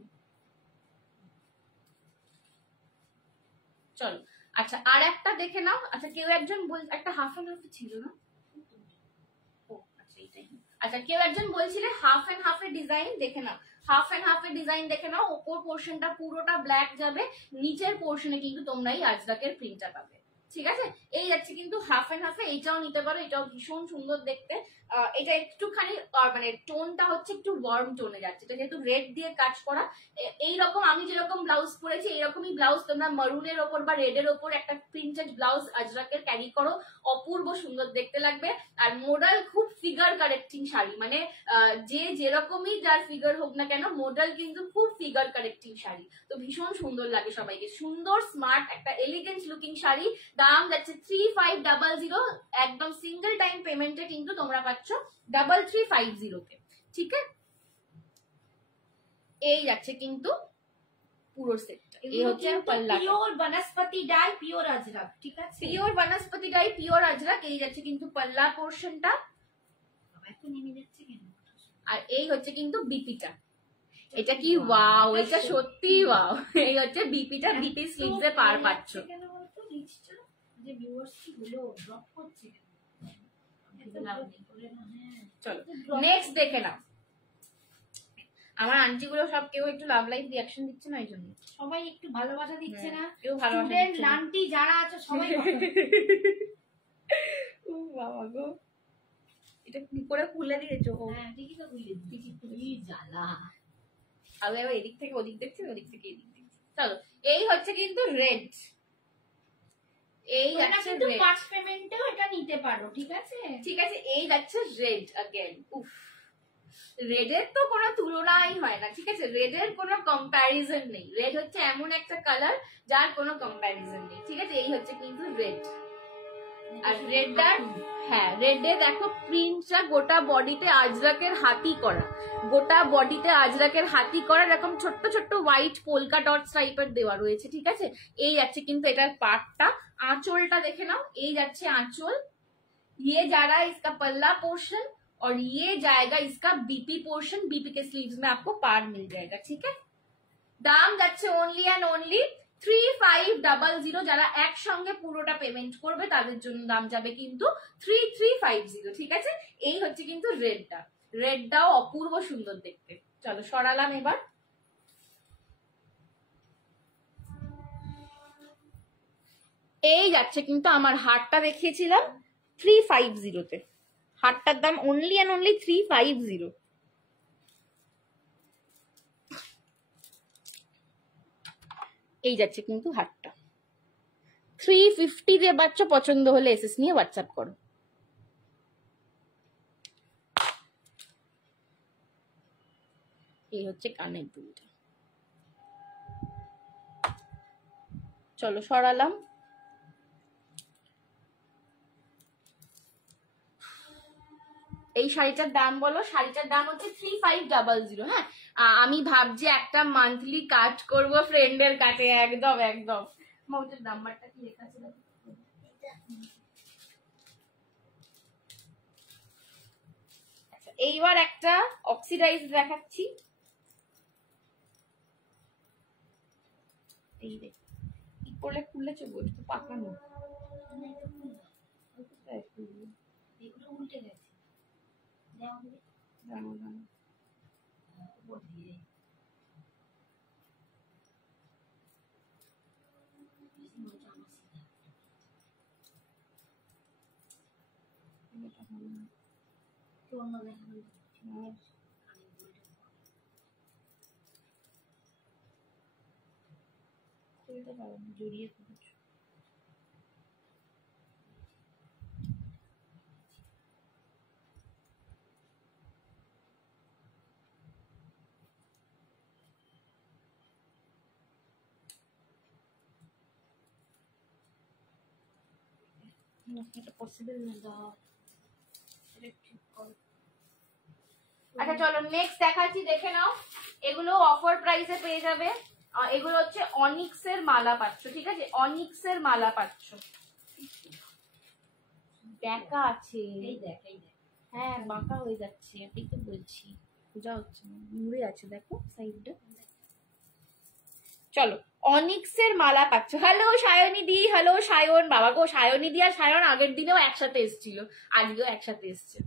চলো আচ্ছা, আর একটা দেখে নাও। আচ্ছা কেউ একজন একটা হাফ এন্ড হাফ ছিল না? ও আচ্ছা এইটাই। আচ্ছা কেউ একজন বলছিলে হাফ এন্ড হাফের ডিজাইন দেখে নাও, হাফ এন্ড হাফের ডিজাইন দেখে নাও। ওপর পোর্শনটা পুরোটা ব্ল্যাক যাবে, নিচের পোর্শনে কিন্তু তোমরা এই আজরাকের প্রিন্টটা পাবে। ঠিক আছে। এই যাচ্ছে কিন্তু হাফ এন্ড হাফে, এইটাও নিতে পারো, এটাও ভীষণ সুন্দর দেখতে। এটা একটুখানি মানে টোনটা হচ্ছে একটু ওয়ার্ম টোনে যাচ্ছে, এটা যেহেতু রেড দিয়ে কাজ করা। এইরকম আমি যেরকম ব্লাউজ পরেছি এরকমই ব্লাউজ তোমরা মারুনের ওপর বা রেডের ওপর একটা প্রিন্টেড ব্লাউজ আজরাকের ক্যারি করো, অপূর্ব সুন্দর দেখতে লাগবে। আর মডেল খুব ফিগার কারেক্টিং শাড়ি, মানে যে যেরকমই যার ফিগার হোক না কেন, মডেল কিন্তু খুব ফিগার কারেক্টিং শাড়ি, তো ভীষণ সুন্দর লাগে সবাইকে। সুন্দর স্মার্ট একটা এলিগেন্ট লুকিং শাড়ি, দাম যাচ্ছে 3500, একদম সিঙ্গেল টাইম পেমেন্টে কিন্তু তোমরা পাচ্ছ 3350 তে, ঠিক আছে। এই যাচ্ছে কিন্তু পুরো সেটটা, এই হচ্ছে পাল্লা, পিওর বনস্পতি ডাই, পিওর আজরাক, ঠিক আছে, পিওর বনস্পতি ডাই, পিওর আজরাক। এই যাচ্ছে কিন্তু পাল্লা পোর্শনটা, একটু নেমে যাচ্ছে কেন। আর এই হচ্ছে কিন্তু বিপিটা, এটা কি ওয়াও, এটা সত্যি ওয়াও। এই হচ্ছে বিপিটা, বিপি স্লিভসে পার পাচ্ছ। কেন বলতো নিচটা যে ভিউয়ার্স কি হলো ড্রপ করছে কেন? চলো নেক্সট দেখে নাও। আমার আন্টি গুলো সব কেউ একটু লাভ লাইফ রিঅ্যাকশন দিচ্ছে না, এই জন্য সবাই একটু ভালোবাসা দিচ্ছে না, কেউ ভালোবাসা স্টুডেন্ট দিচ্ছে না। লান্টি যারা আছে সবাই ও বাবা গো, এটা কি করে খুলে দিয়েছো? হ্যাঁ ঠিকই তো বুঝলি, ঠিকই খুলি জ্বালা। আমি আবার এদিক থেকে ওদিক দেখছি, ওদিক থেকে এদিক দেখছি। চলো এই হচ্ছে কিন্তু রেড, এই যাচ্ছে কিন্তু red। পাঁচ পেমেন্টেও এটা নিতে পারো, ঠিক আছে, ঠিক আছে। এই যাচ্ছে রেড अगेन, উফ, রেডের তো কোনো তুলনাই হয় না, ঠিক আছে, রেডের কোনো কম্প্যারিজন নেই। রেড হচ্ছে এমন একটা কালার যার কোনো কম্প্যারিজন নেই, ঠিক আছে। এই হচ্ছে কিন্তু রেড, আর রেডটার, হ্যাঁ রেডে দেখো প্রিন্টটা গোটা বডিতে আজরাকের হাতি করা, গোটা বডিতে আজরাকের হাতি করা, এরকম ছোট্ট ছোট্ট হোয়াইট পোলকা ডটস টাইপের দেওয়া রয়েছে, ঠিক আছে। এই যাচ্ছে কিন্তু এটার পার্টটা, আঁচলটা দেখে নাও, এই যাচ্ছে আঁচল, ये जा रहा है इसका पल्ला पोर्शन, और ये जाएगा इसका बीपी पोर्शन, बीपी के स्लीव्स में आपको पार मिल जाएगा, ठीक है। दाम যাচ্ছে ओनली एंड ओनली 3500, যারা একসঙ্গে পুরোটা পেমেন্ট করবে তাদের জন্য দাম যাবে কিন্তু 3350, ঠিক আছে। এই হচ্ছে কিন্তু রেডটা, রেডটাও অপূর্ব সুন্দর দেখতে। চলো সরালাম এবার। এই যাচ্ছে কিন্তু আমার হারটা দেখিয়েছিলাম 350 তে, হারটার দাম অনলি এন্ড অনলি 350। এই যাচ্ছে কিন্তু হারটা 350 দিয়ে বাচ্চা, পছন্দ হলে এসএস নিয়ে হোয়াটসঅ্যাপ করো। এই হচ্ছে কানের দুলটা। চলো সরালাম। এই শাড়িটার দাম বলো, শাড়িটার দাম হচ্ছে 3500। হ্যাঁ, আমি ভাবছি একটা মান্থলি কাজ করব ফ্রেন্ডের কাছে, একদম একদম। ওটার নাম্বারটা কি লেখা ছিল? আচ্ছা এইবার একটা অক্সিডাইজ দেখাচ্ছি, এই দেখ কি করলে খুলেছে, বই তো পাকানো, এগুলো উল্টে গেছে, জানো জানো। খুলতে পারো না, জড়িয়ে খুলেছো। এটা পসিবল না দাও। আচ্ছা চলো নেক্সট দেখাচ্ছি, দেখে নাও। এগুলো অফার প্রাইসে পেয়ে যাবে। এগুলো হচ্ছে অনিক্সের মালা পাচ্ছ, ঠিক আছে, অনিক্সের মালা পাচ্ছ। দেখা আছে, এই দেখ এই দেখ, হ্যাঁ বাঁকা হয়ে যাচ্ছে, আপনি তো বলছি পূজা হচ্ছে না, মুড়ে আছে দেখো সাইডটা। চলো অনিক্সের মালা পাচ্ছ। হ্যালো সায়নী দি, হ্যালো সায়ন, বাবা গো সায়নী দি আর সায়ন আগের দিনেও একসাথে এসেছিল, আজকেও একসাথে এসছে।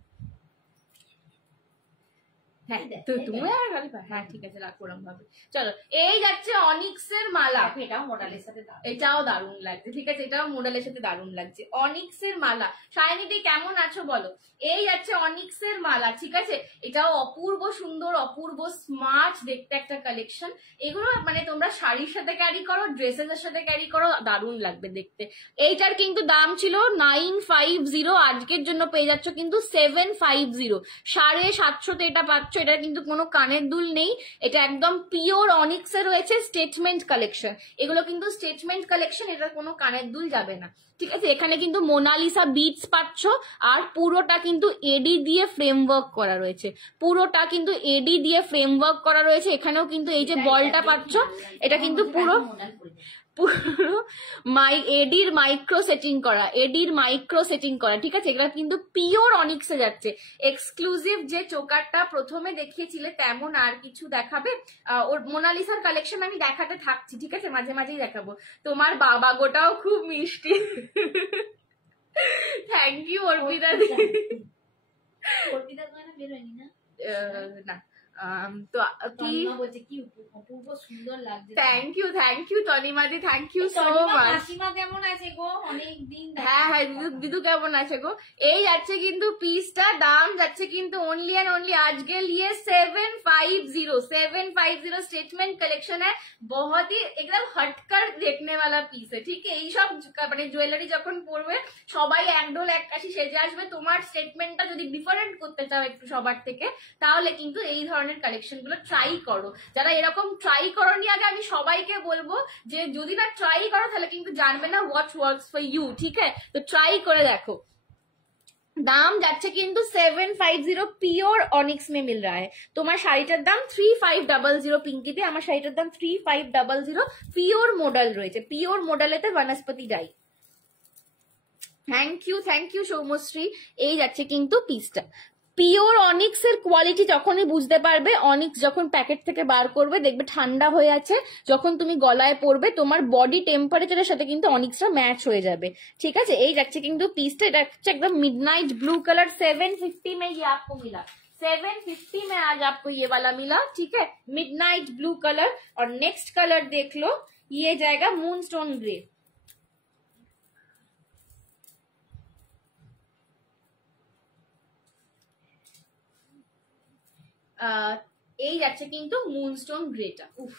হ্যাঁ তো তুমি আর গালি পা, হ্যাঁ ঠিক আছে রাখো ওরম ভাবে। চলো এই যাচ্ছে অনিক্সের মালা, এটাও মডেলের সাথে দাও, এটাও দারুণ লাগছে, ঠিক আছে এটাও মডেলের সাথে দারুণ লাগছে। অনিক্সের মালা, শাইনিদি কেমন আছো বলো? এই যাচ্ছে অনিক্সের মালা, ঠিক আছে এটাও অপূর্ব সুন্দর, অপূর্ব স্মার্ট দেখতে একটা কালেকশন। এগুলো মানে তোমরা শাড়ির সাথে ক্যারি করো, ড্রেসের সাথে ক্যারি করো, দারুণ লাগবে দেখতে। এইটার কিন্তু দাম ছিল 950, আজকের জন্য পেয়ে যাচ্ছ কিন্তু 750, 750 এটা পাচ্ছ। এটা কিন্তু কোনো কানের দুল নেই, এটা একদম পিওর অনিক্সে রয়েছে, স্টেটমেন্ট কালেকশন। এগুলো কিন্তু স্টেটমেন্ট কালেকশন, এটা কোনো কানের দুল যাবে না, ঠিক আছে। এখানে কিন্তু মোনালিসা বিটস পাচ্ছ, আর পুরোটা কিন্তু এডি দিয়ে ফ্রেমওয়ার্ক করা রয়েছে, পুরোটা কিন্তু এডি দিয়ে ফ্রেমওয়ার্ক করা রয়েছে। এখানেও কিন্তু এই যে বলটা পাচ্ছ, এটা কিন্তু পুরো এডির মাইক্রো সেটিং করা, এডির মাইক্রো সেটিং করা, ঠিক আছে। এগুলো কিন্তু পিওর অনিক্সে যাচ্ছে। এক্সক্লুসিভ যে চোকারটা প্রথমে দেখিয়েছিলে তেমন আর কিছু দেখাবে? ওর মোনালিসার কালেকশন আমি দেখাতে থাকছি, ঠিক আছে, মাঝে মাঝেই দেখাবো। তোমার বাবা গোটাও খুব মিষ্টি, থ্যাংক ইউ অর্পিতা দি। অর্পিতা গানা বেরোয়নি না? না তো কি বলছে কি অপূর্ব সুন্দর লাগছে। থ্যাংক ইউ তনিমাদি, থ্যাংক ইউ সো মাচ। মাসিমা কেমন আছে গো? অনেক দিন। হ্যাঁ হ্যাঁ দিদু কেমন আছে গো? এই যাচ্ছে কিন্তু পিসটা, দাম যাচ্ছে কিন্তু অনলি এন্ড অনলি আজকে লিয়ে 750 स्टेटमेंट कलेक्शन है। बहुत ही एकदम हटकर देखने वाला পিস है, ঠিক এই সব মানে জুয়েলারি যখন পরবে সবাই একডোল এক কাশি সেজে আসবে। তোমার স্টেটমেন্টটা যদি ডিফারেন্ট করতে চাও একটু সবার থেকে, তাহলে কিন্তু এই ধরনের কালেকশন গুলো ট্রাই করো। যারা এরকম ট্রাই করোনি আগে, আমি সবাইকে বলবো যে যদি না ট্রাই করো তাহলে কিন্তু জানবে না হোয়াট ওয়ার্কস ফর ইউ, ঠিক আছে। তো ট্রাই করে দেখো। দাম যাচ্ছে কিন্তু 750, পিওর অনিক্স মে মিল रहा है। তোমার শাড়িটার দাম 3500 পিঙ্কিতে, আমার শাড়িটার দাম 3500, পিওর মডেল রয়েছে, পিওর মডেলেতে বনস্পতি ডাই। Thank you Soumashree. এই যাচ্ছে কিন্তু পিসটা। পিওর অনিক্স এর কোয়ালিটি যখনই বুঝতে পারবে, অনিক্স যখন প্যাকেট থেকে বার করবে দেখবে ঠান্ডা হয়ে আছে, যখন তুমি গলায় পরবে তোমার বডি টেম্পারেচারের সাথে কিন্তু অনিক্সটা ম্যাচ হয়ে যাবে, ঠিক আছে। এই যাচ্ছে কিন্তু পিসটা, এটা হচ্ছে একদম মিডনাইট ব্লু কালার। 750 में ये आपको मिला, 750 में आज आपको ये वाला मिला, ठीक है, मिडनाइट ब्लू कलर। और नेक्स्ट कलर देख लो, ये जाएगा मूनस्टोन ग्रे। এই যাচ্ছে কিন্তু মুনস্টোন গ্রেটা, উফ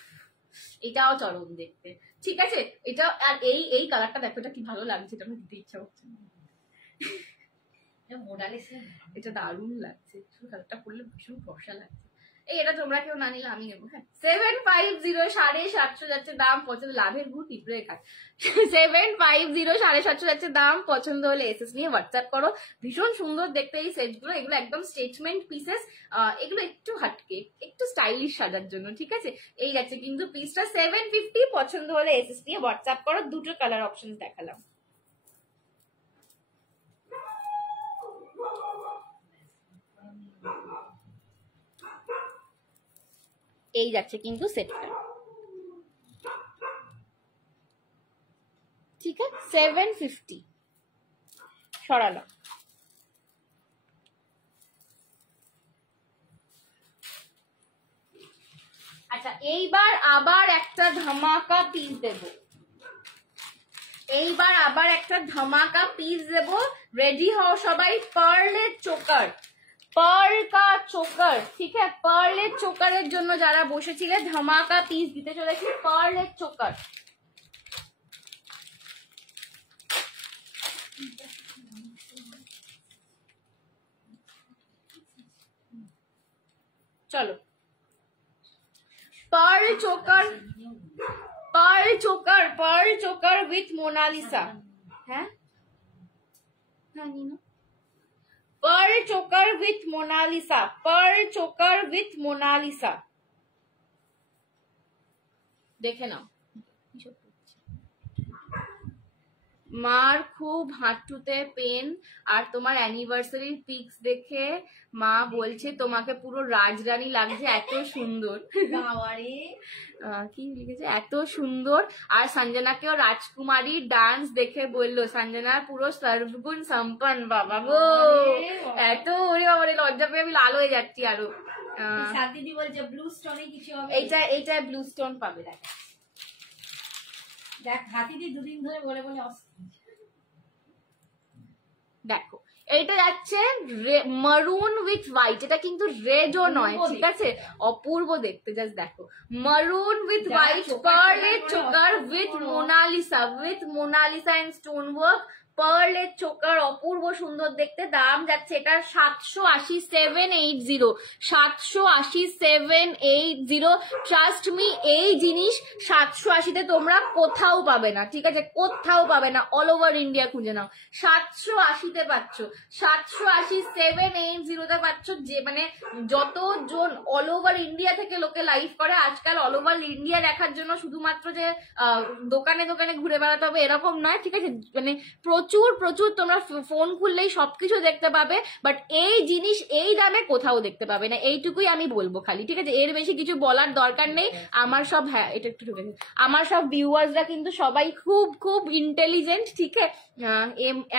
এটাও চরম দেখতে, ঠিক আছে। এটা আর এই কালারটা দেখো, এটা কি ভালো লাগছে, এটা আমার দিতে ইচ্ছা হচ্ছে, এটা দারুণ লাগছে, কালারটা পরলে ভীষণ ফর্সা লাগছে। এই এটা তোমরা কেউ না নিলে আমি নেবো, হ্যাঁ। 750, 750 যাচ্ছে দাম, পছন্দ লাভের গুড় টিপরে খায়। 750, 750 যাচ্ছে দাম, পছন্দ হলে এসএস নিয়ে হোয়াটসঅ্যাপ করো। ভীষণ সুন্দর দেখতে এই সেটগুলো, এগুলো একদম স্টেটমেন্ট পিসেস, এগুলো একটু হাটকে একটু স্টাইলিশ সাজার জন্য, ঠিক আছে। এই যাচ্ছে কিন্তু পিসটা 750, পছন্দ হলে এসএস নিয়ে হোয়াটসঅ্যাপ করো। দুটো কালার অপশন দেখালাম। এই যাচ্ছে কিন্তু সেটটা, ঠিক আছে, 750 সরালাম। আচ্ছা এইবার আবার একটা ধামাকা পিস দেব, এইবার আবার একটা ধামাকা পিস দেব, রেডি হও সবাই। পার্লের চোকার, পার্ল কা চোকার, ঠিক আছে, পার্লের চোকারের জন্য যারা বসেছিলে ধামাকা পিস দিতে চলেছি, পার্লের চোকার। চলো pearl choker, pearl choker, pearl choker with Monalisa, হ্যাঁ হ্যাঁ pearl choker with Monalisa, pearl choker with Monalisa, দেখে নাও। মার খুব হাঁটুতে পেন, আর তোমার অ্যানিভার্সারির পিক্স দেখে মা বলছে তোমাকে পুরো রাজরানী লাগছে, এত সুন্দর। কি লিখেছে, এত সুন্দর। আর সঞ্জনাকেও রাজকুমারী ডান্স দেখে বললো, সঞ্জনার পুরো সর্বগুণ সম্পন্ন, বাবা গো এত, ওরে বাবা লজ্জা পেয়ে আমি লাল হয়ে যাচ্ছি আরো। শান্তিদি বলছে ব্লু স্টোনে কিছু হবে। এইটা ব্লু স্টোন পাবে। দেখ হাতিদি দুদিন ধরে বলে বলে দেখো এইটা যাচ্ছে মারুন উইথ হোয়াইট, এটা কিন্তু রেডও নয়, ঠিক আছে, অপূর্ব দেখতে। জাস্ট দেখো মারুন উইথ হোয়াইট পার্লের choker with Monalisa and stone work, পার্লের চোকার, অপূর্ব সুন্দর দেখতে। দাম যাচ্ছে এটা 780, 780, 780, 780। ট্রাস্ট মি, এই জিনিস 780-তে তোমরা কোথাও পাবে না, ঠিক আছে, কোথাও পাবে না, অল ওভার ইন্ডিয়া খুঁজে নাও। 780-তে পাচ্ছ, 780, 780-তে পাচ্ছ। যে মানে যতজন অল ওভার ইন্ডিয়া থেকে লোকে লাইভ করে আজকাল, অল ওভার ইন্ডিয়া দেখার জন্য শুধুমাত্র যে দোকানে দোকানে ঘুরে বেড়াতে হবে এরকম নয়, ঠিক আছে, মানে প্রচুর প্রচুর তোমরা ফোন খুললেই সবকিছু দেখতে পাবে, বাট এই জিনিস এই দামে কোথাও দেখতে পাবে না, এইটুকুই আমি বলবো খালি, ঠিক আছে, এর বেশি কিছু বলার দরকার নেই। আমার সব, হ্যাঁ এটা একটু ঢুকে, আমার সব ভিউয়ার্সরা কিন্তু সবাই খুব খুব ইন্টেলিজেন্ট, ঠিক আছে।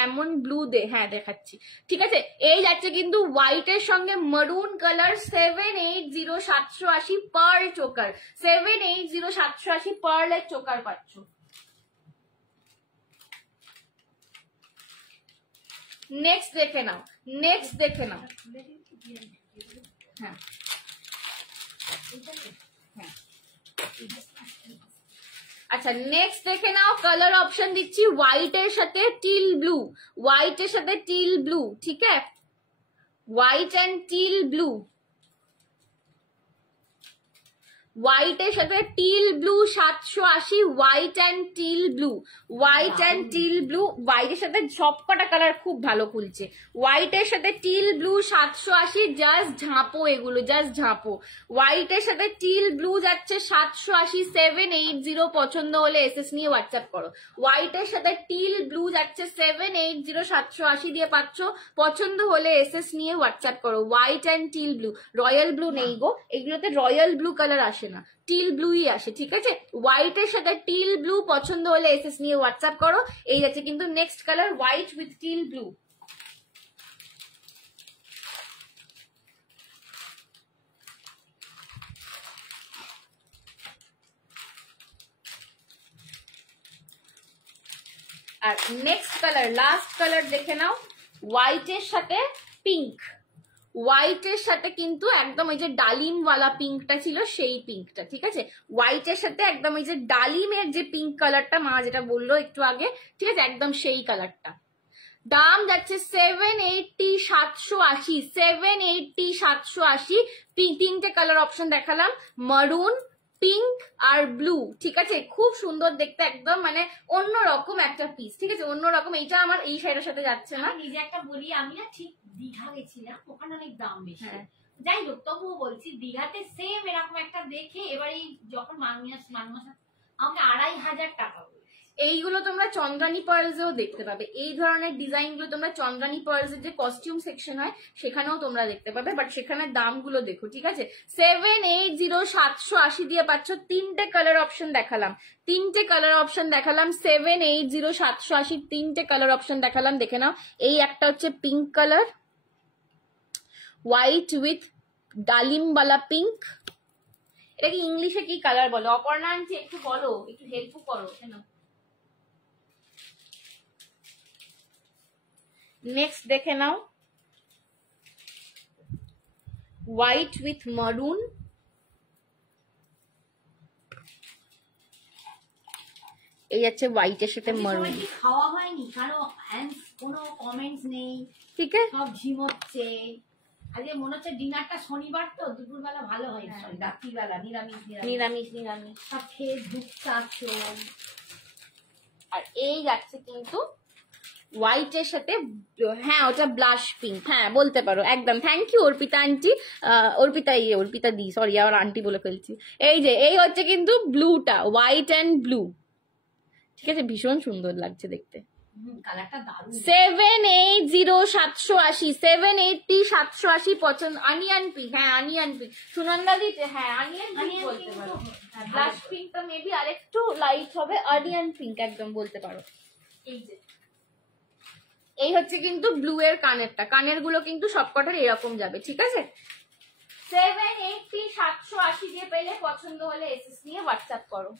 এমন ব্লু হ্যাঁ দেখাচ্ছি, ঠিক আছে। এই যাচ্ছে কিন্তু হোয়াইটের সঙ্গে মারুন কালার, 780, 780 পার্ল চোকার, 780, 780 পার্লের চোকার পাচ্ছ। নেক্সট দেখে নাও, নেক্সট দেখে নাও। হ্যাঁ আচ্ছা, নেক্সট দেখে নাও। কালার অপশন দিচ্ছি হোয়াইটের সাথে টিল ব্লু, হোয়াইটের সাথে টিল ব্লু, ঠিক আছে, হোয়াইট অ্যান্ড টিল ব্লু, হোয়াইটের সাথে teal blue 780, white and teal blue, white and teal blue. হোয়াইটের সাথে সবকটা কালার খুব ভালো খুলছে। হোয়াইটের সাথে টিল ব্লু 780, জাস্ট ঝাঁপো এগুলো, জাস্ট ঝাঁপো। হোয়াইটের সাথে টিল ব্লু যাচ্ছে 780, 780। পছন্দ হলে এসএস নিয়ে হোয়াটসঅ্যাপ করো। হোয়াইটের সাথে টিল ব্লু যাচ্ছে 780, 780 দিয়ে পাচ্ছ। পছন্দ হলে এসএস নিয়ে হোয়াটসঅ্যাপ করো। White and teal blue, royal blue নেই গো, এগুলোতে রয়্যাল ব্লু কালার আসে না, টিল ব্লুই আসে, ঠিক আছে। হোয়াইটের সাথে টিল ব্লু, পছন্দ হলে এসএস নিয়ে হোয়াটসঅ্যাপ করো। এই যাচ্ছে কিন্তু next colour, white with teal blue. আর নেক্সট কালার, লাস্ট কালার দেখে নাও, হোয়াইটের সাথে পিঙ্ক, হোয়াইটের সাথে কিন্তু একদম ওই যে ডালিমওয়ালা পিঙ্কটা ছিল সেই পিঙ্কটা, ঠিক আছে, হোয়াইটের সাথে একদম ওই যে ডালিমের যে পিঙ্ক কালারটা মা যেটা বললো একটু আগে, ঠিক আছে, একদম সেই কালারটা। দাম যাচ্ছে 780, 780, 780, 780। তিনটে কালার অপশন দেখালাম, মারুন, পিঙ্ক আর ব্লু, ঠিক আছে, খুব সুন্দর দেখতে, একদম মানে অন্যরকম একটা পিস, ঠিক আছে, অন্যরকম। এইটা আমার এই শাড়ির সাথে যাচ্ছে না। নিজে একটা বলি, আমি না ঠিক দীঘা গেছিলাম, ওখানে অনেক দাম বেশি, যাই হোক তবুও বলছি দীঘাতে সেম এরকম একটা দেখে এবার এই যখন মানমাস আমাকে 2500 টাকা। এইগুলো তোমরা চন্দ্রানী পার্লসেও দেখতে পাবে, এই ধরনের ডিজাইন গুলো তোমরা চন্দ্রানী পার্লসের যে কস্টিউম সেকশন হয় সেখানেও তোমরা দেখতে পাবে, বাট সেখানে দামগুলো দেখো, ঠিক আছে। 780, 780 দিয়ে পাচ্ছ। তিনটে কালার অপশন দেখালাম, তিনটে কালার অপশন দেখালাম, 780, 780, তিনটে কালার অপশন দেখালাম, দেখে নাও। এই একটা হচ্ছে পিঙ্ক কালার, হোয়াইট উইথ ডালিমওয়ালা পিঙ্ক। এটাকে ইংলিশে কি কালার বলো অপর্ণা আন্টি, একটু বলো, একটু হেল্প করো কেন। নেক্সট দেখে নাও, হোয়াইট উইথ মারুন, এই যাচ্ছে হোয়াইটের সাথে মারুন। খাওয়া হয়নি কারো, কোনো কমেন্টস নেই, ঠিক আছে, সব ঝিমোচ্ছে। আজকে মনে হচ্ছে ডিনারটা শনিবার তো দুপুরবেলা ভালো হয়, রাত্রিবেলা নিরামিষ নিরামিষ নিরামিষ সব খেয়ে ঢুকছে। আর এই যাচ্ছে কিন্তু হোয়াইটের সাথে, হ্যাঁ ওটা ব্লাশ পিঙ্ক, হ্যাঁ বলতে পারো একদম। Thank you Arpita aunty, Arpita দি, সরি আবার আন্টি বলে ফেলছি। এই যে এই হচ্ছে কিন্তু ব্লুটা, হোয়াইট অ্যান্ড ব্লু, ঠিক আছে, ভীষণ সুন্দর লাগছে দেখতে। 780, 780, 780, 780 পছন্দ। অনিয়ন পিঙ্ক, হ্যাঁ অনিয়ন পিঙ্ক, সুনন্দা দিতে, হ্যাঁ অনিয়ন পিঙ্ক বলতে পারো। ব্লাশ পিঙ্কটা মেবি আরেকটু লাইট হবে, অনিয়ন পিঙ্ক একদম বলতে পারো। এই যে এই হচ্ছে কিন্তু ব্লু এর কানেরটা, কানের গুলো কিন্তু সবকটার এরকম যাবে, ঠিক আছে। 780 780 দিয়ে পেলে, পছন্দ হলে এসএস নিয়ে হোয়াটসঅ্যাপ করো।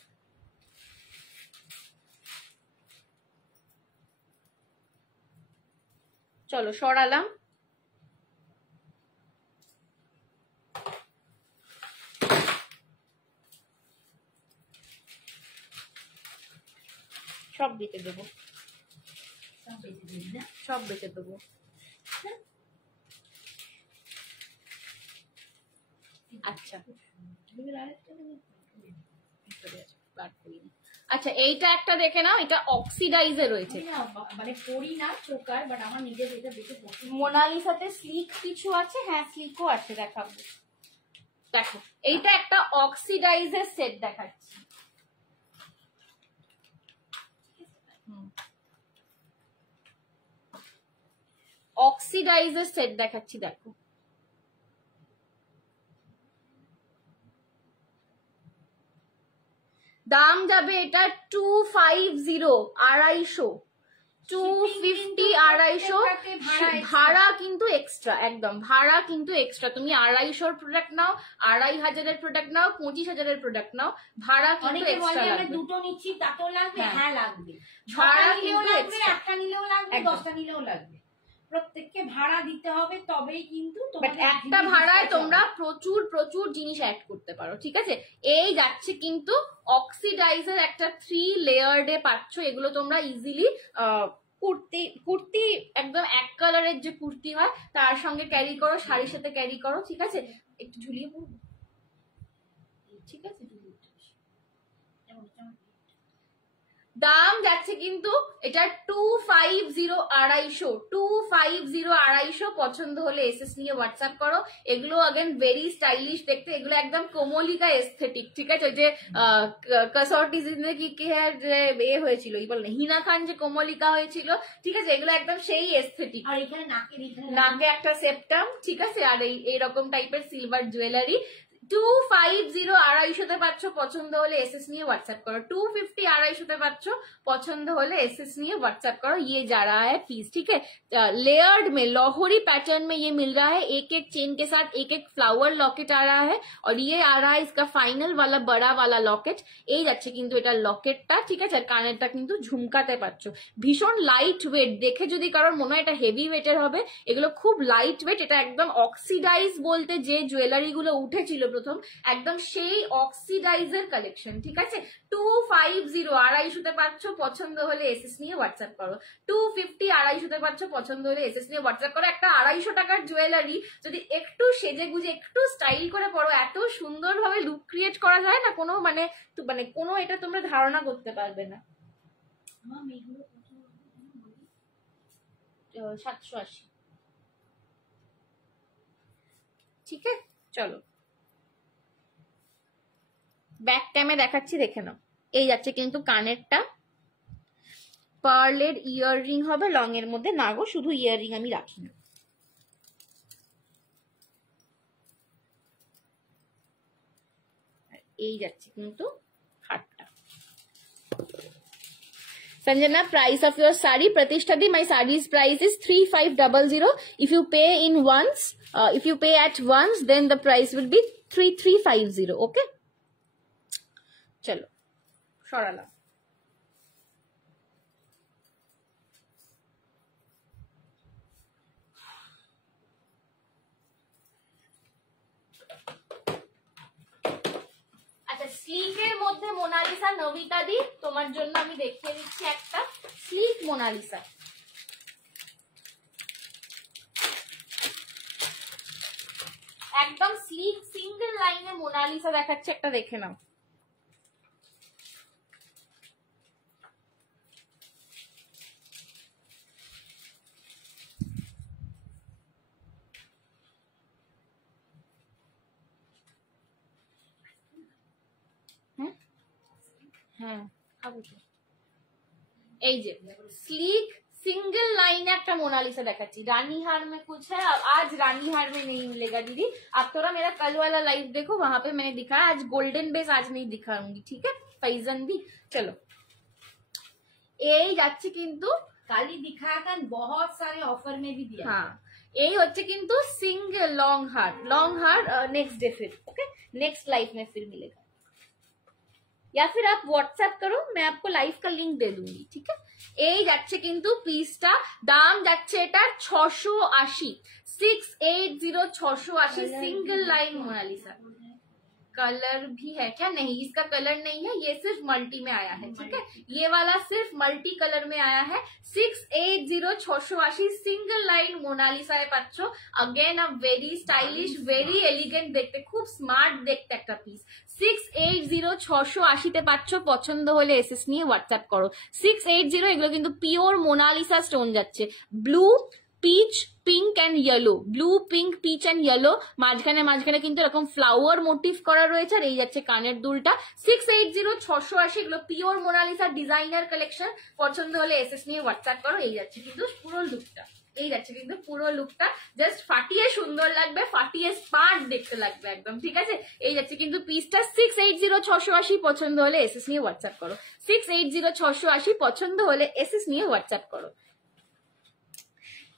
চলো সরালাম। সব বেঁচে দেবো, সব বেঁচে দেবো। আচ্ছা আচ্ছা, এইটা একটা দেখে নাও, এটা অক্সিডাইজে রয়েছে, মানে পড়ি না চোকার, বাট আমার নিজের এটা দেখে মোনালিসাতে স্লিক কিছু আছে, হ্যাঁ স্লিকও আছে, দেখাবো। দেখো এইটা একটা অক্সিডাইজের সেট দেখাচ্ছি। অক্সিডাইজের সেট দেখাচ্ছি, দেখো দাম যাবে এটা 250, 250, 250, 250। ভাড়া কিন্তু এক্সট্রা, একদম ভাড়া কিন্তু এক্সট্রা। তুমি 250 প্রোডাক্ট নাও, 2500 প্রোডাক্ট নাও, 25,000 প্রোডাক্ট নাও, ভাড়া কিন্তু এক্সট্রা লাগবে। দুটো নিচ্ছি তাতেও লাগবে, হ্যাঁ লাগবে। ভাড়া নিলেও কিন্তু লাগবে, একটা নিলেও লাগবে, 10টা নিলেও লাগবে, প্রত্যেককে ভাড়া দিতে হবে, তবেই কিন্তু একটা ভাড়ায় তোমরা প্রচুর প্রচুর জিনিস অ্যাড করতে পারো, ঠিক আছে। এই যাচ্ছে কিন্তু অক্সিডাইজার একটা 3 লেয়ার্ডে পাচ্ছ। এগুলো তোমরা ইজিলি কুর্তি একদম এক কালারের যে কুর্তি হয় তার সঙ্গে ক্যারি করো, শাড়ির সাথে ক্যারি করো, ঠিক আছে। একটু ঝুলিয়ে পড়বো, ঠিক আছে। দাম যাচ্ছে কিন্তু এটা 250, 250, 250, 250। পছন্দ হলে এসএস নিয়ে হোয়াটসঅ্যাপ করো। এগুলো अगेन ভেরি স্টাইলিশ দেখতে, এগুলো একদম কোমলিকা এস্থেটিক, ঠিক আছে। যে কসৌটি জিন্দেগি কি যে এ হয়েছিল, এই বল না হিনা খান যে কোমলিকা হয়েছিল, ঠিক আছে। এগুলো একদম সেই এস্থেটিক। আর এখানে নাকে একটা সেপ্টাম, ঠিক আছে। আর এইরকম টাইপের সিলভার জুয়েলারি। 250, 250তে পাচ্ছ। পছন্দ হলে এসএস নিয়ে হোয়াটসঅ্যাপ करो। 250, 250তে পাচ্ছ। पसंद होले एसएस नहीं व्हाट्सएप करो। ये जा रहा है पीस, ठीक है। लेयर्ड में लाहौरी पैटर्न में ये मिल रहा है, एक एक चेन के साथ एक एक फ्लावर लॉकेट आ रहा है, और ये आ रहा है इसका फाइनल वाला बड़ा वाला लॉकेट। এই যাচ্ছে কিন্তু এটা লকেটটা, ঠিক আছে। আর কানেরটা কিন্তু ঝুমকাতে পাচ্ছ। ভীষণ লাইট ওয়েট, দেখে যদি কারোর মনে হয় এটা হেভি ওয়েটের হবে, এগুলো খুব লাইট ওয়েট। এটা একদম অক্সিডাইজ বলতে যে জুয়েলারি গুলো উঠেছিল প্রথম, একদম সেই অক্সিডাইজের কালেকশন, ঠিক আছে। 250, 250তে পাচ্ছ। পছন্দ হলে এসএস নিয়ে হোয়াটসঅ্যাপ করো। 250, 250তে পাচ্ছ। পছন্দ হলে এসএস নিয়ে হোয়াটসঅ্যাপ করো। একটা 250 টাকার জুয়েলারি যদি একটু সেজে গুজে একটু স্টাইল করে পরো, এত সুন্দরভাবে লুক ক্রিয়েট করা যায় না, কোনো মানে কোনো এটা তোমরা ধারণা করতে পারবে না। 780, ঠিক আছে। চলো ব্যাক ক্যামে দেখাচ্ছি, দেখে নাও। এই যাচ্ছে কিন্তু কানেরটা, পার্লের ইয়াররিং হবে লং এর মধ্যে। না গো, শুধু ইয়াররিং আমি রাখি না। এই যাচ্ছে কিন্তু হারটা। Sanjana, price of your sari, Pratishtha di, my sari's price is 3500. If you pay in once, if you pay at once, then the price will be 3350. Okay? Chalo, sorala. স্লিকের মধ্যে মোনালিসা, নবিতা দি তোমার জন্য আমি দেখিয়ে দিচ্ছি একটা slick Mona Lisa. একদম slick single লাইনে Mona Lisa দেখাচ্ছে, একটা দেখে নাও। হ্যাঁ খাবো তো। এই যে স্লিক सिंगल लाइन একটা मोनालिसा दिखाची। रानी हार में कुछ है, आज रानी हार में नहीं मिलेगा दीदी। आप थोड़ा मेरा कल वाला लाइव देखो, वहां पे मैंने दिखाया। आज गोल्डन बेस आज नहीं दिखाऊंगी, ठीक है फैजन दी। चलो এই যাচ্ছে কিন্তু काली दिखाया था, बहुत सारे ऑफर में भी दिया। हाँ এই হচ্ছে কিন্তু सिंगल लॉन्ग हार नेक्स्ट डे फिर ओके नेक्स्ट लाइफ में फिर मिलेगा या फिर आप व्हाट्सएप करो मैं आपको लाइव का लिंक दे दूंगी ठीक है এই যাচ্ছে কিন্তু পিসটা দাম যাচ্ছে এটা 680 680 680 सिंगल लाइन मोनालिसा कलर भी है क्या नहीं इसका कलर नहीं है ये सिर्फ मल्टी में आया है ठीक है ये वाला सिर्फ मल्टी कलर में आया है 680 680 सिंगल लाइन मोनालिसा पाচ্ছ again a very stylish very elegant देखते खूब स्मार्ट देखते একটা পিস 680 680 তে পাচ্ছ পছন্দ হলে এসএস নিয়ে হোয়াটসঅ্যাপ করো 680 এগুলো কিন্তু পিওর মোনালিসা স্টোন যাচ্ছে blue peach pink and yellow blue pink peach and yellow মাঝখানে কিন্তু এরকম ফ্লাওয়ার মোটিভ করা রয়েছে আর এই যাচ্ছে কানের দুলটা 680 680 এগুলো পিওর মোনালিসা ডিজাইনার কালেকশন পছন্দ হলে এসএস নিয়ে হোয়াটসঅ্যাপ করো এই যাচ্ছে কিন্তু পুরো লুকটা এই যাচ্ছে কিন্তু পুরো লুকটা জাস্ট ফাটিয়ে সুন্দর লাগবে ফাটিয়ে স্মার্ট দেখতে লাগবে একদম ঠিক আছে এই যাচ্ছে কিন্তু পিসটা 680 680 পছন্দ হলে এসএস নিয়ে হোয়াটসঅ্যাপ করো 680 680 পছন্দ হলে এসএস নিয়ে হোয়াটসঅ্যাপ করো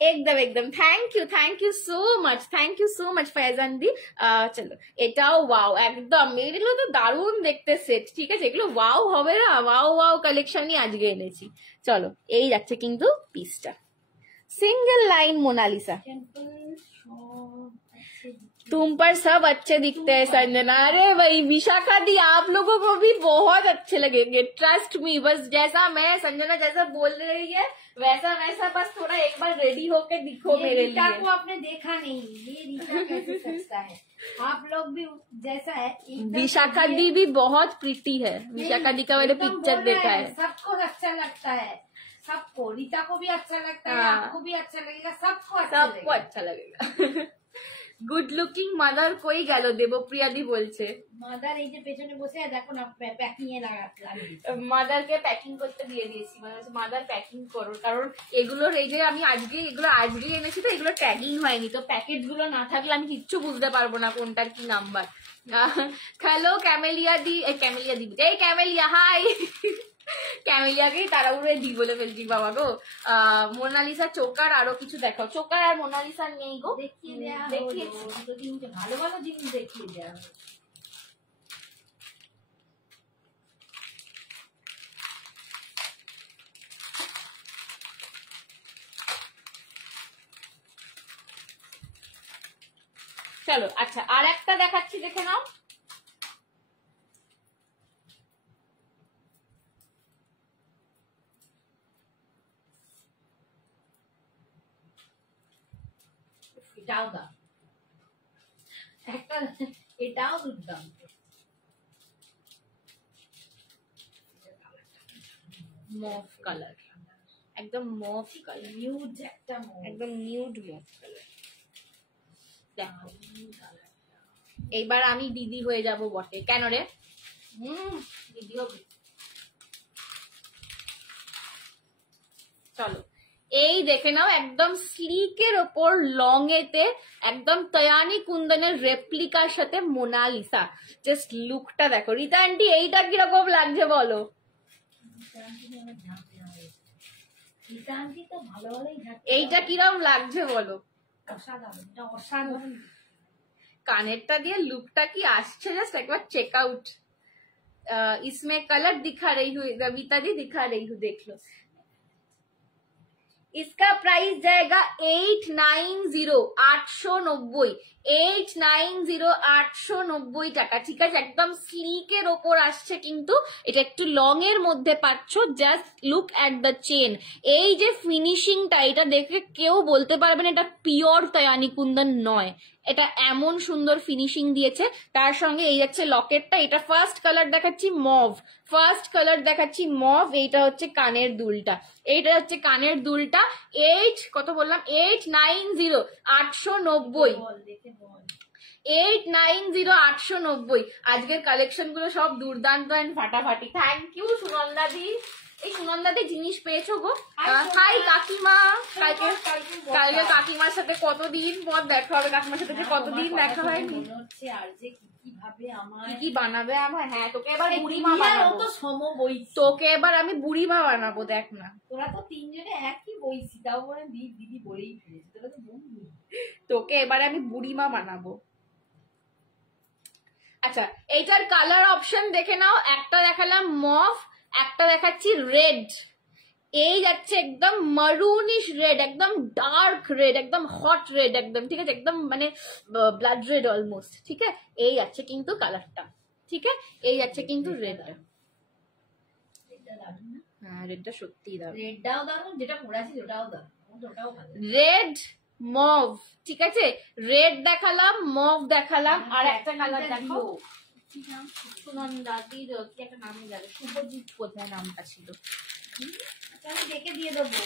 एकदम thank you so much Faizan di चलो এটাও ওয়াও একদম এগুলো তো দারুণ দেখতে সেট ঠিক আছে এগুলো ওয়াও হবে না ওয়াও কালেকশনই আজকে এনেছি চলো এই যাচ্ছে কিন্তু পিসটা सिंगल लाइन मोनालिसा तुम पर सब अच्छे दिखते हैं संजना अरे भाई विशाखा दी आप लोगों को भी बहुत अच्छे लगेंगे ट्रस्ट मी बस जैसा मैं संजना जैसा बोल रही है वैसा वैसा बस थोड़ा एक बार रेडी होके दिखो मेरे लिए को आपने देखा नहीं ये रीता कैसे सस्ता है आप लोग भी जैसा है विशाखा दी भी बहुत प्रिटी है विशाखा दी का मैंने पिक्चर देखा है सबको अच्छा लगता है सबको रीता को भी अच्छा लगता है आपको भी अच्छा लगेगा सबको अच्छा लगेगा গুড লুকিং মাদার কই গেল দেবপ্রিয়া দি বলছে মাদার এই যে পেছনে বসে দেখো না প্যাকিং এ লাগাচ্ছে মাদারকে প্যাকিং করতে দিয়ে দিয়েছি মানে মাদার প্যাকিং করো কারণ এগুলোর এই যে আমি আজকে এনেছি তো এগুলো ট্যাগিং হয়নি তো প্যাকেট গুলো না থাকলে আমি কিচ্ছু বুঝতে পারবো না কোনটার কি নাম্বার হ্যালো ক্যামেলিয়া দি এই ক্যামেলিয়া হাই ক্যামেলিয়াকেই তাড়াহুড়োয় দি বলে ফেলছি বাবা গো মোনালিসা চোকার আরো কিছু দেখাও চোকার আর মোনালিসা নেই গো দেখিয়েছি ভালো ভালো জিনিস দেখিয়ে দেওয়া চলো আচ্ছা আর একটা দেখাচ্ছি দেখে নাও এটাও দাম একটা এটাও দুর্দান্ত মফ কালার একদম মফ কালার নিউড একটা একদম নিউড মফ কালার দেখো এইবার আমি দিদি হয়ে যাব বটে কেন রে দিদি হবে চলো এই দেখে নাও একদম স্লিকের ওপর লং এতে একদম তয়ানি কুন্দনের রেপ্লিকার সাথে মোনালিসা জাস্ট লুকটা দেখো রীতা আন্টি এইটা কিরকম লাগছে বলো এইটা কিরকম লাগছে বলো অসাধারণ কানেরটা দিয়ে লুকটা কি আসছে জাস্ট একবার চেক আউট इसमें कलर दिखा रही हूँ रविता दी दिखा रही हूँ देख लो इसका प्राइस जाएगा 890 890 890 টাকা ঠিক আছে একদম স্লিকের ওপর আসছে কিন্তু এটা একটু লং এর মধ্যে পাচ্ছ just look at the chain এই যে ফিনিশিংটা এটা দেখে কেউ বলতে পারবে না এটা পিওর তয়ানি কুন্দন নয় এটা এমন সুন্দর ফিনিশিং দিয়েছে তার সঙ্গে এই যাচ্ছে লকেটটা এটা ফার্স্ট কালার দেখাচ্ছি মভ এইটা হচ্ছে কানের দুলটা এইটা হচ্ছে কানের দুলটা 8 কত বললাম 890 890 890 আজকের কালেকশন গুলো সব দুর্দান্ত এন্ড ফাটাফাটি থ্যাংক ইউ সুনন্দা দি এই সুনন্দা দি জিনিস পেয়েছো গো হাই কাকিমা কালকে কাকিমার সাথে কতদিন পর দেখা হবে কাকিমার সাথে কতদিন দেখা হয়নি কি বানাবে আমার হ্যাঁ তোকে এবার বুড়িমা বানাবো তোকে এবার আমি বুড়িমা বানাবো দেখ না তোরা তো তিনজনে একই বইছি তাও বলে দিদি বলেই ফেলেছি তোরা তো বন্ধু তোকে এবারে আমি বুড়িমা বানাবো। আচ্ছা, এইটার কালার অপশন দেখে নাও। একটা দেখালাম মভ, একটা দেখাচ্ছি রেড। এই যাচ্ছে একদম মারুনিশ রেড, একদম ডার্ক রেড, একদম হট রেড, একদম ঠিক আছে, একদম মানে ব্লাড রেড অলমোস্ট। ঠিক আছে, এই যাচ্ছে কিন্তু কালারটা। ঠিক আছে, এই যাচ্ছে কিন্তু রেডটা। হ্যাঁ, রেডটা সত্যিই দারুণ। রেডটাও দারুণ, যেটা পড়াছি ওটাও দারুণ, ওটাও ভালো। রেড মভ, ঠিক আছে, রেড দেখালাম, মভ দেখালাম, আর একটা কালার দেখো সুনন্দাদির কি একটা নামে যাবে, শুভজিৎ কোথায় নামটা ছিল, আমি দেখে দিয়ে দেবো।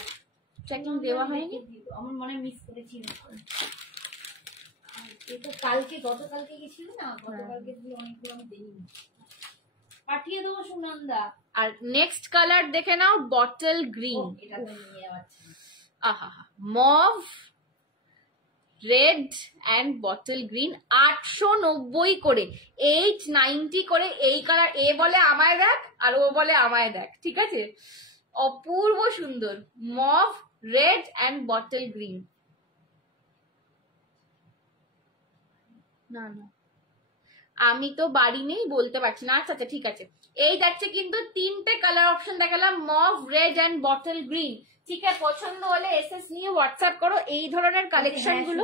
ট্র্যাকিং দেওয়া হয়নি, আমার মনে মিস করেছি। এই তো কালকে গতকালকে গেছিল না, গতকালকে অনেকগুলো আমি দেখিনি, পাঠিয়ে দেবো সুনন্দা। আর নেক্সট কালার দেখে নাও বটল গ্রিন। এটা তো নিয়ে যাচ্ছে, আহা, mauve red and bottle green, 890 করে, 890 করে এই কালার। এ বলে আমায় দেখ আর ও বলে আমায় দেখ, ঠিক আছে, অপূর্ব সুন্দর। Mauve red and bottle green. না না, আমি তো বাড়ি নেই, বলতে পারছি না। আচ্ছা আচ্ছা, ঠিক আছে। এই যাচ্ছে কিন্তু তিনটে কালার অপশন দেখালাম, mauve red and bottle green. ঠিক আছে, পছন্দ হলে এসএস নিয়ে হোয়াটসঅ্যাপ করো এই ধরনের কালেকশন গুলো।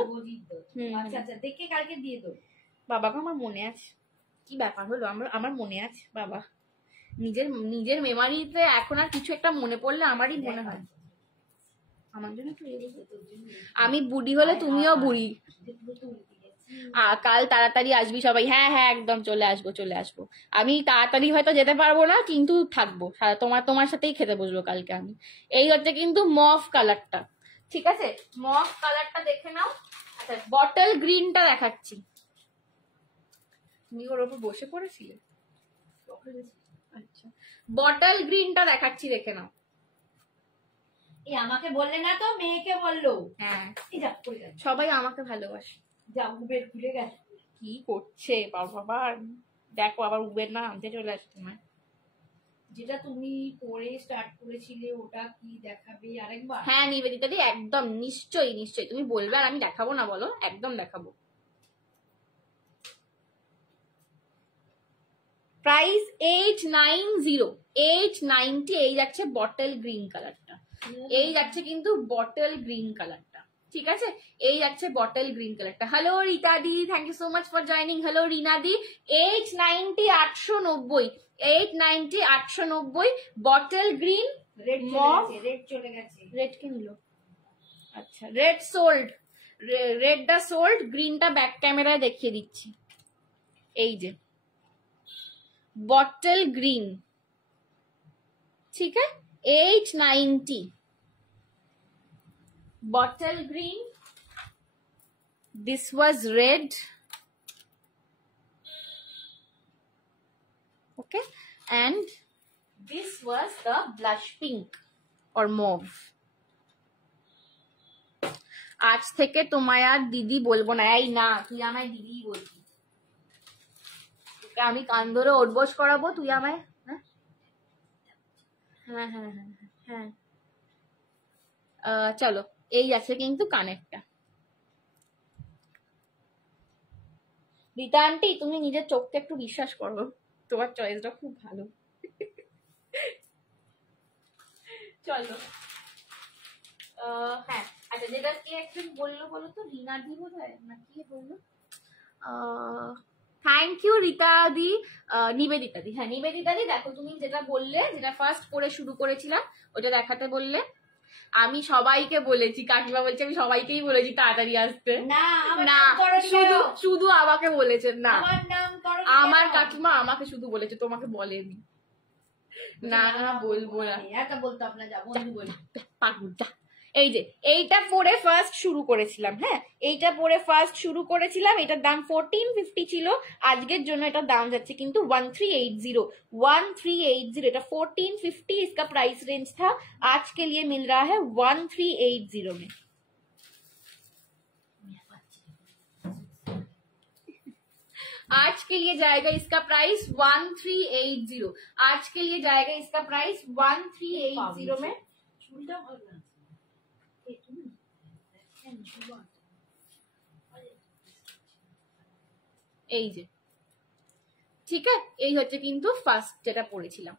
আচ্ছা আচ্ছা, দেখে কালকে দিয়ে দেবো। বাবাকে আমার মনে আছে, কি ব্যাপার হলো, আমার মনে আছে বাবা। নিজের মেমারিতে এখন আর কিছু একটা মনে পড়লে আমারই মনে হয়। আমার জন্য একটু আমি বুড়ি হলে তুমিও বুড়ি। কাল তাড়াতাড়ি আসবি সবাই। হ্যাঁ হ্যাঁ, একদম চলে আসবো চলে আসবো। আমি তাড়াতাড়ি হয়তো যেতে পারবো না, কিন্তু থাকবো, তোমার সাথেই খেতে বসবো কালকে আমি। এই হচ্ছে কিন্তু মভ কালারটা, ঠিক আছে, মভ কালারটা দেখে নাও। আচ্ছা, বটল গ্রিনটা দেখাচ্ছি। তুমি ওর ওপর বসে পড়েছিলে? আচ্ছা, বটল গ্রিনটা দেখাচ্ছি, দেখে নাও। এই আমাকে বললে না তো, মেয়েকে বললো। হ্যাঁ, এই সবাই আমাকে ভালোবাসে। যা উবের খুলে গেছে, কি করছে বাবা, দেখো আবার উবের না আনতে চলে আসছে তোমার। যেটা তুমি পরে স্টার্ট করেছিলে ওটা কি দেখাবে আরেকবার? হ্যাঁ নিবেদিতা দি, একদম নিশ্চয়ই নিশ্চয়ই, তুমি বলবে আর আমি দেখাবো না বলো, একদম দেখাবো। প্রাইস 890, 890। এই যাচ্ছে বটল গ্রিন কালারটা, এই যাচ্ছে কিন্তু বটল গ্রিন কালারটা, ঠিক আছে, এই যাচ্ছে বটল গ্রিন কালারটা। হ্যালো রীতা দি, thank you so much for joining. Hello Rina দি, 890, 890, 890, 890 বটল গ্রিন। রেড চলে গেছে, রেড কে নিল? আচ্ছা, রেড সোল্ড, রেডটা সোল্ড, গ্রিনটা ব্যাক ক্যামেরায় দেখিয়ে দিচ্ছি। এই যে বটল গ্রিন, ঠিক আছে, 890 bottle green. This was red, okay, and this was the blush pink or mauve. আজ থেকে তোমায় আর দিদি বলবো না। এই না, তুই আমায় দিদি বলবি, আমি কান ধরে ওঠবোস করাবো, তুই আমায়। হ্যাঁ হ্যাঁ হ্যাঁ হ্যাঁ, চলো, এই আছে কিন্তু কানেরটা। রীতা আন্টি, তুমি নিজের চোখকে একটু বিশ্বাস করো, তোমার চয়েসটা খুব ভালো। চলো, হ্যাঁ আচ্ছা, যেটা কে একজন বললো বলো তো, রিনা দি বোধ হয় না, কি বললো? থ্যাংক ইউ রীতা দি, নিবেদিতা দি। হ্যাঁ নিবেদিতা দি, দেখো তুমি যেটা বললে, যেটা ফার্স্ট করে শুরু করেছিলাম ওটা দেখাতে বললে, আমি সবাইকে বলেছি, কাকিমা বলছে আমি সবাইকেই বলেছি তাড়াতাড়ি আসতে। না, শুধু আমাকে বলেছেন না, আমার কাকিমা আমাকে শুধু বলেছে, তোমাকে বলেনি। না না, বলবো না, বলতো আপনার যা বন্ধু বলি। এই যে এইটা পরে ফার্স্ট শুরু করেছিলাম, হ্যাঁ এইটা পরে ফার্স্ট শুরু করেছিলাম, এটার দাম 1450 ছিল, আজকের জন্য এটার দাম যাচ্ছে কিন্তু 1380, 1380। এটা 1450 इसका प्राइस रेंज था, आज के लिए मिल रहा है 1380 में। आज के लिए जाएगा इसका प्राइस 1380, आज के लिए जाएगा इसका प्राइस 1380 में। এই যে, ঠিক আছে, এই হচ্ছে কিন্তু ফার্স্ট যেটা পড়েছিলাম।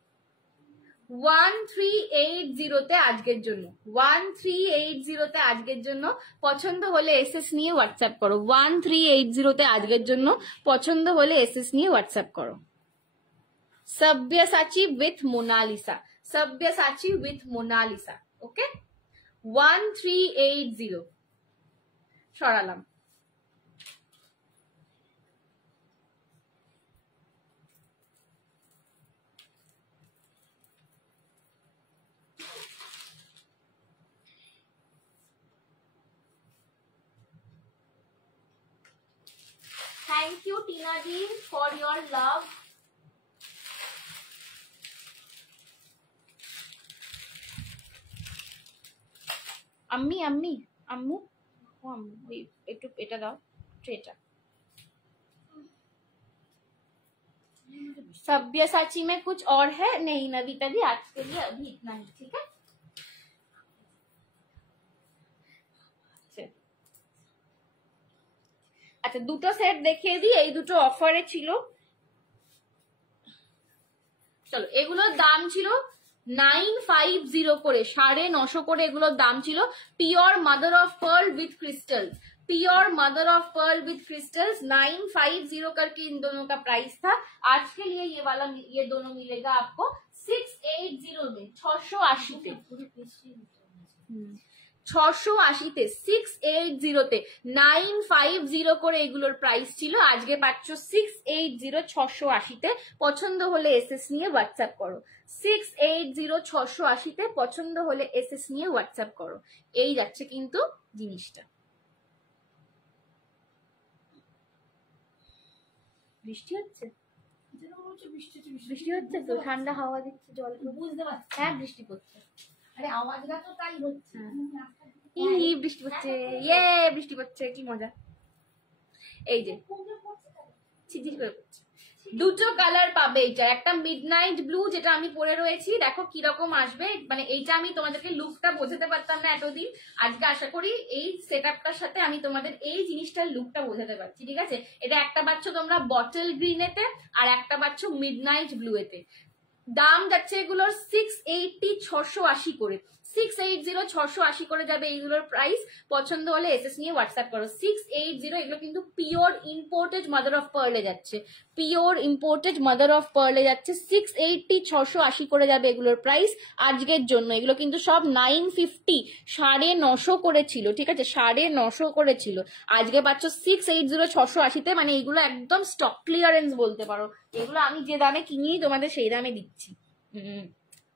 1380-তে আজকের জন্য, 1380-তে আজকের জন্য। পছন্দ হলে এসএস নিয়ে হোয়াটসঅ্যাপ করো। 1380-তে আজকের জন্য পছন্দ হলে এসএস নিয়ে হোয়াটসঅ্যাপ করো। Sabyasachi with Monalisa, Sabyasachi with Monalisa. Okay, 1380 সরালাম। Thank you, Tina ji, for your love. अम्मी अम्मी अम्मू, ओ अम्मू, একটু এটা দাও, ট্রেটা। सब्यसाची में कुछ और है? नहीं नविता जी, आज के लिए अभी इतना ही, ठीक है। আচ্ছা, দুটো সেট দেখিয়ে দিই, এই দুটো অফারে ছিল। চলো, এগুলোর দাম ছিল 950 করে, 950 করে এগুলোর দাম ছিল। Pure mother of pearl with crystals, pure mother of pearl with crystals, 950 करके इन दोनों का प्राइस था। आज के लिए ये वाला, ये दोनों मिलेगा आपको 680 में, 680 680-তে, 680-তে 950 করে এগুলোর প্রাইস ছিল। আজকে পাচ্ছ 680 680-তে। পছন্দ হলে এসএস নিয়ে হোয়াটসঅ্যাপ করো। 680 680-তে পছন্দ হলে এসএস নিয়ে হোয়াটসঅ্যাপ করো। এই যাচ্ছে কিন্তু জিনিসটা। বৃষ্টি হচ্ছে, বৃষ্টি হচ্ছে তো, ঠান্ডা হাওয়া দিচ্ছে, জল বুঝতে পারছি। হ্যাঁ বৃষ্টি পড়ছে। আরে আওয়াজটা তো তাই হচ্ছে। বৃষ্টি পড়ছে, ইয়ে বৃষ্টি পড়ছে, কি মজা। এই যে ঝিরঝির করে পড়ছে। দুটো কালার পাবে এইটা, একটা মিডনাইট ব্লু যেটা আমি পরে রয়েছি, দেখো কিরকম আসবে। মানে এইটা আমি তোমাদেরকে লুকটা বোঝাতে পারতাম না এতদিন, আজকে আশা করি এই সেটআপটার সাথে আমি তোমাদের এই জিনিসটার লুকটা বোঝাতে পারছি, ঠিক আছে। এটা একটা পাচ্ছ তোমরা বটল গ্রিনেতে, আর একটা পাচ্ছ মিডনাইট ব্লুয়েতে। দাম যাচ্ছে এগুলোর 680 680 করে, 680 680 করে যাবে এইগুলোর প্রাইস। পছন্দ হলে এসএস নিয়ে হোয়াটসঅ্যাপ করো। 680, এগুলো কিন্তু পিওর ইম্পোর্টেড মাদার অফ পার্লে যাচ্ছে, পিওর ইম্পোর্টেড মাদার অফ পার্লে যাচ্ছে। 680 680 করে যাবে এগুলোর প্রাইস আজকের জন্য। এগুলো কিন্তু সব 950, 950 করে ছিল, ঠিক আছে, 950 করে ছিল। আজকে পাচ্ছ 680 680-তে, মানে এগুলো একদম স্টক ক্লিয়ারেন্স বলতে পারো। এগুলো আমি যে দামে কিনি তোমাদের সেই দামে দিচ্ছি।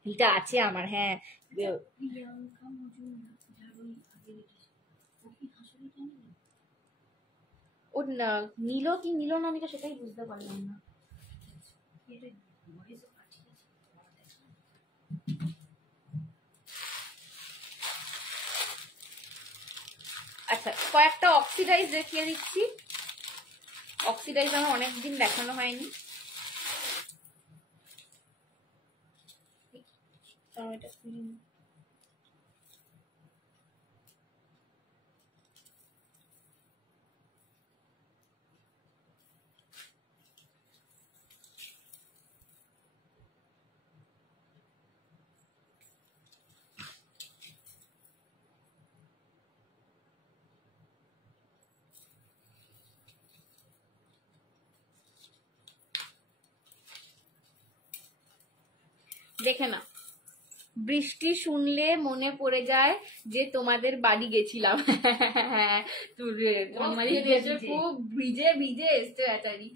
এটা আছে আমার, হ্যাঁ। ও নিল কি নিল না, আমি তো সেটাই বুঝতে পারলাম না। আচ্ছা, কয়েকটা অক্সিডাইজ দেখিয়ে দিচ্ছি। অক্সিডাইজ আমার অনেকদিন দেখানো হয়নি। এটা দেখে না, বৃষ্টি শুনলে মনে পড়ে যায় যে তোমাদের বাড়ি গেছিলাম। খুব ভিজে ভিজে এসছে ব্যাটারি।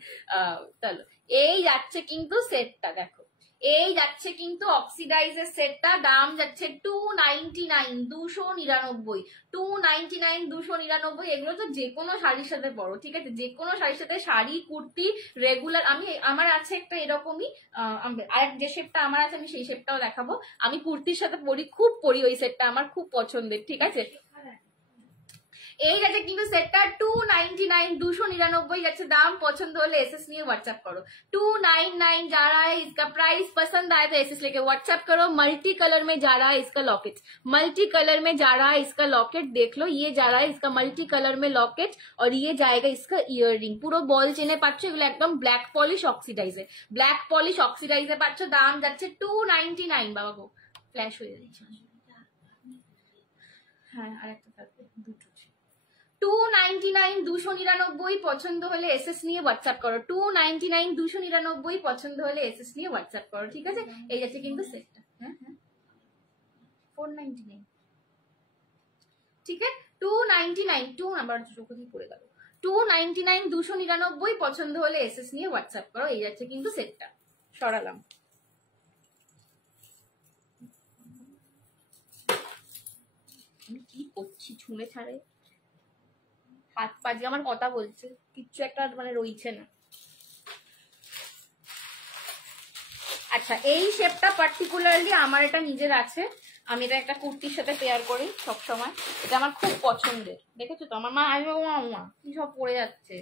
চলো, এই যাচ্ছে কিন্তু সেটটা, দেখো এই যাচ্ছে কিন্তু অক্সিডাইজের সেটটা। দাম যাচ্ছে 299, 299, 299, 299। এগুলো তো যে কোনো শাড়ির সাথে পরো, ঠিক আছে, যে কোনো শাড়ির সাথে, শাড়ি কুর্তি রেগুলার। আমার আছে একটা এরকমই, আর যে শেপটা আমার আছে আমি সেই শেপটাও দেখাবো। আমি কুর্তির সাথে পরি, খুব পরি ওই সেটটা, আমার খুব পছন্দের, ঠিক আছে। এই গেছে কিন্তু সেটটা 299 299 যাচ্ছে দাম। পছন্দ হলে एसएस নিয়ে व्हाट्सएप करो। 299 जा रहा है, इसका प्राइस पसंद आए तो एसएस लेके व्हाट्सएप करो। मल्टी कलर में जा रहा है इसका लॉकेट, मल्टी कलर में जा रहा है इसका लॉकेट, देख लो ये जा रहा है इसका मल्टी कलर में लॉकेट, और ये जाएगा इसका ইয়াররিং। পুরো বল চেনে পাচ্ছ, এগুলো একদম ব্ল্যাক পলিশ অক্সিডাইজে, ব্ল্যাক পলিশ অক্সিডাইজে পাচ্ছ। দাম যাচ্ছে 299। বাবা গো ফ্ল্যাশ হয়ে যাচ্ছে। হ্যাঁ আরেকটা থাকবে, দুটো 299 299। পছন্দ হলে এসএস নিয়ে হোয়াটসঅ্যাপ করো। 299 299 পছন্দ হলে এসএস নিয়ে হোয়াটসঅ্যাপ করো, ঠিক আছে? এই যাচ্ছে কিন্তু সেটটা। হ্যাঁ হ্যাঁ 499, ঠিক আছে? 299 2 নাম্বার চোখে কি পড়ে গেল। 299 299 পছন্দ হলে এসএস নিয়ে হোয়াটসঅ্যাপ করো। এই যাচ্ছে কিন্তু সেটটা। সরালাম। আমি কি করছি, ছুঁড়ে ছাড়ে হাত পাজি আমার কথা বলছে, কিচ্ছু একটা মানে রইছে না। আচ্ছা এই শেপটা পার্টিকুলারলি আমার এটা নিজের আছে, আমি এটা একটা কুর্তির সাথে পেয়ার করি সব সময়, এটা আমার খুব পছন্দের। দেখেছো তো আমার মা আসবে, মা কি সব পড়ে যাচ্ছে।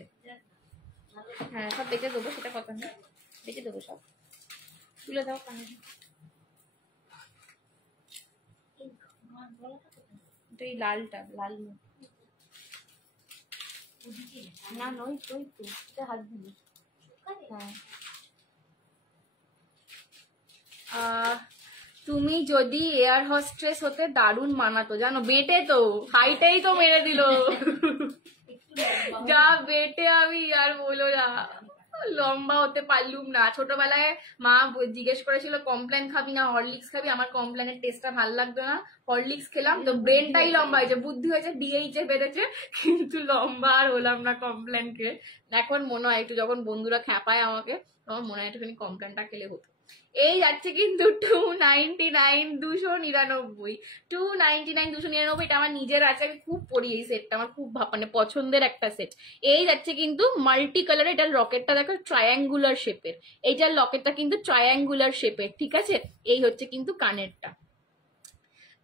হ্যাঁ সব বেঁচে দেবো, সেটা কথা নেই, বেঁচে দেবো সব। তুলে দাও কানে, এই লালটা লাল না নই তুই তো হাত দিবি। হ্যাঁ তুমি যদি এয়ার হোস্টেস হতে দারুণ মানাতো জানো। বেটে তো হাইটাই তো মেরে দিল যা বেটে, আমি আর বলো না, লম্বা হতে পারলুম না। ছোটবেলায় মা জিজ্ঞেস করেছিল কমপ্লেন খাবি না হরলিক্স খাবি, আমার কমপ্লেনের টেস্টটা ভালো লাগতো না, হরলিক্স খেলাম তো ব্রেনটাই লম্বা হয়েছে, বুদ্ধি হয়েছে, ডিএইচে বেড়েছে, কিন্তু লম্বা আর হলাম না কমপ্লেন খেয়ে। এখন মনে হয় একটু যখন বন্ধুরা খ্যাপায় আমাকে, তখন মনে হয় একটুখানি কমপ্লেনটা খেলে হতো। এই যাচ্ছে কিন্তু 299 299 299 299। এটা আমার নিজের আছে, আমি খুব পরি এই সেটটা, আমার খুব মানে পছন্দের একটা সেট। এই যাচ্ছে কিন্তু মাল্টি কালার, এটার লকেটটা দেখো ট্রায়াঙ্গুলার শেপের, এইটার লকেটটা কিন্তু ট্রায়াঙ্গুলার শেপের, ঠিক আছে? এই হচ্ছে কিন্তু কানেরটা।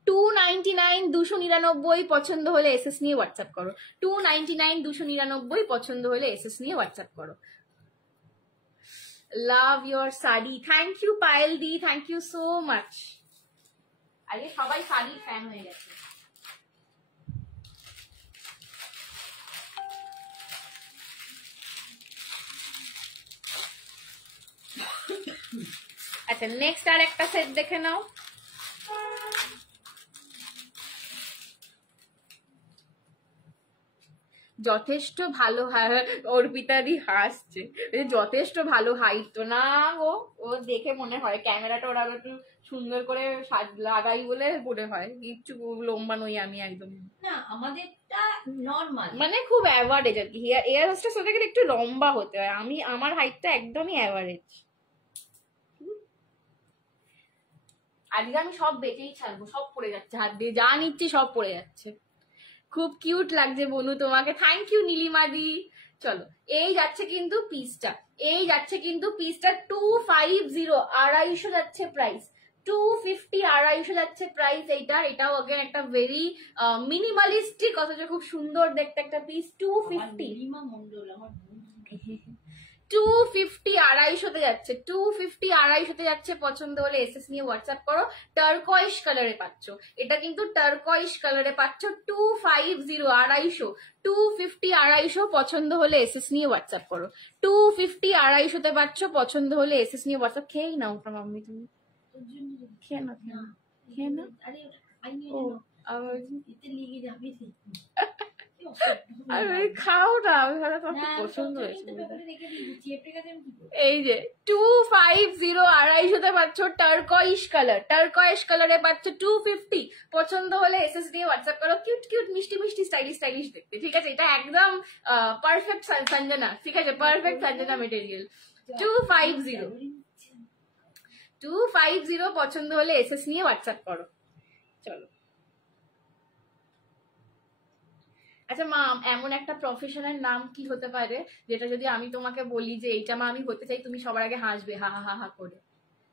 299 299 পছন্দ হলে এসএস নিয়ে হোয়াটসঅ্যাপ করো। 299 299 পছন্দ হলে এসএস নিয়ে হোয়াটসঅ্যাপ করো। Love your sari. Thank you Payel the, thank you so much. আরে সবাই শাড়ির ফ্যান হয়ে গেছে। আচ্ছা নেক্সট আর একটা সেট দেখে নাও। যথেষ্ট ভালো, অর্পিতাদি হাসছে, যথেষ্ট ভালো হাইট তো না গো, ও দেখে মনে হয় ক্যামেরাটা ওরা একটু সুন্দর করে লাগাই বলে মনে হয়, কিচ্ছু লম্বা নই আমি একদম না, আমাদেরটা নরমাল, মানে খুব অ্যাভারেজ আর কি। এয়ার হোস্টেস হতে গেলে একটু লম্বা হতে হয়, আমার হাইটটা একদমই অ্যাভারেজ। আজকে আমি সব বেঁচেই ছাড়বো, সব পড়ে যাচ্ছে হাত দিয়ে, যা নিচ্ছি সব পড়ে যাচ্ছে। খুব কিউট লাগছে বনু তোমাকে, থ্যাংক ইউ নীলিমাদি। চলো এই যাচ্ছে কিন্তু পিসটা, এই যাচ্ছে কিন্তু পিসটা 250 250 যাচ্ছে প্রাইস, 250 250 যাচ্ছে প্রাইস এইটার। এটাও अगेन একটা ভেরি মিনিমালিস্টিক অথচ খুব সুন্দর দেখতে একটা পিস। 250 250 250 যাচ্ছে, 250 250 যাচ্ছে। পছন্দ হলে এসএস নিয়ে হোয়াটসঅ্যাপ করো। টার্কয়েশ কালারে পাচ্ছ, এটা কিন্তু টার্কয়েশ কালারে পাচ্ছ। 250 250 250 250 পছন্দ হলে এসএস নিয়ে হোয়াটসঅ্যাপ করো। 250 250 তে পাচ্ছ, পছন্দ হলে এসএস নিয়ে হোয়াটসঅ্যাপ। খেয়েই নাও ওটা মাম্মি, তুমি খেয়ে না, খেয়ে না। ও খাও না, আমি ভালো তোমার পছন্দ হয়েছে। এই যে 250 250 তে পাচ্ছ টার্কয়েশ কালার, টার্কয়েশ কালারে পাচ্ছ 250। পছন্দ হলে এসএস দিয়ে হোয়াটসঅ্যাপ করো। কিউট কিউট মিষ্টি মিষ্টি স্টাইলিশ স্টাইলিশ দেখতে, ঠিক আছে? এটা একদম পারফেক্ট সঞ্জনা, ঠিক আছে? Perfect Sanjana material. 250 250 পছন্দ হলে এসএস নিয়ে হোয়াটসঅ্যাপ করো। চলো আচ্ছা মা, এমন একটা প্রফেশনের নাম কি হতে পারে যেটা যদি আমি তোমাকে বলি যে এইটা মা আমি হতে চাই, তুমি সবার আগে হাসবে হা হা হা হা করে?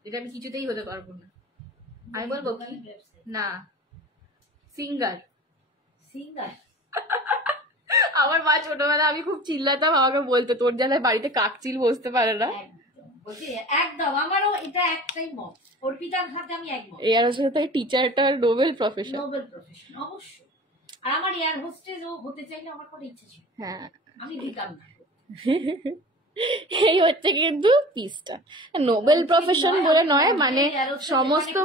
যেটা আমি কিছুতেই হতে পারবো না। আমি বলবো কি না, সিঙ্গার। সিঙ্গার আমার মা ছোটবেলা আমি খুব চিল্লাতাম, আমাকে বলতো তোর জ্বালায় বাড়িতে কাকচিল বসতে পারে না। বলছি একদম আমারও এটা একটাই মত, অর্পিতার সাথে আমি একমত। এর সাথে টিচারটা নোবেল প্রফেশন, নোবেল প্রফেশন অবশ্যই। আর আমার এয়ার হোস্টেস ও হতে চাইলে আমার কোনো ইচ্ছা ছিল, হ্যাঁ আমি দিতাম না। এই হচ্ছে কিন্তু পিসটা, নোবেল প্রফেশন বলে নয়, মানে সমস্ত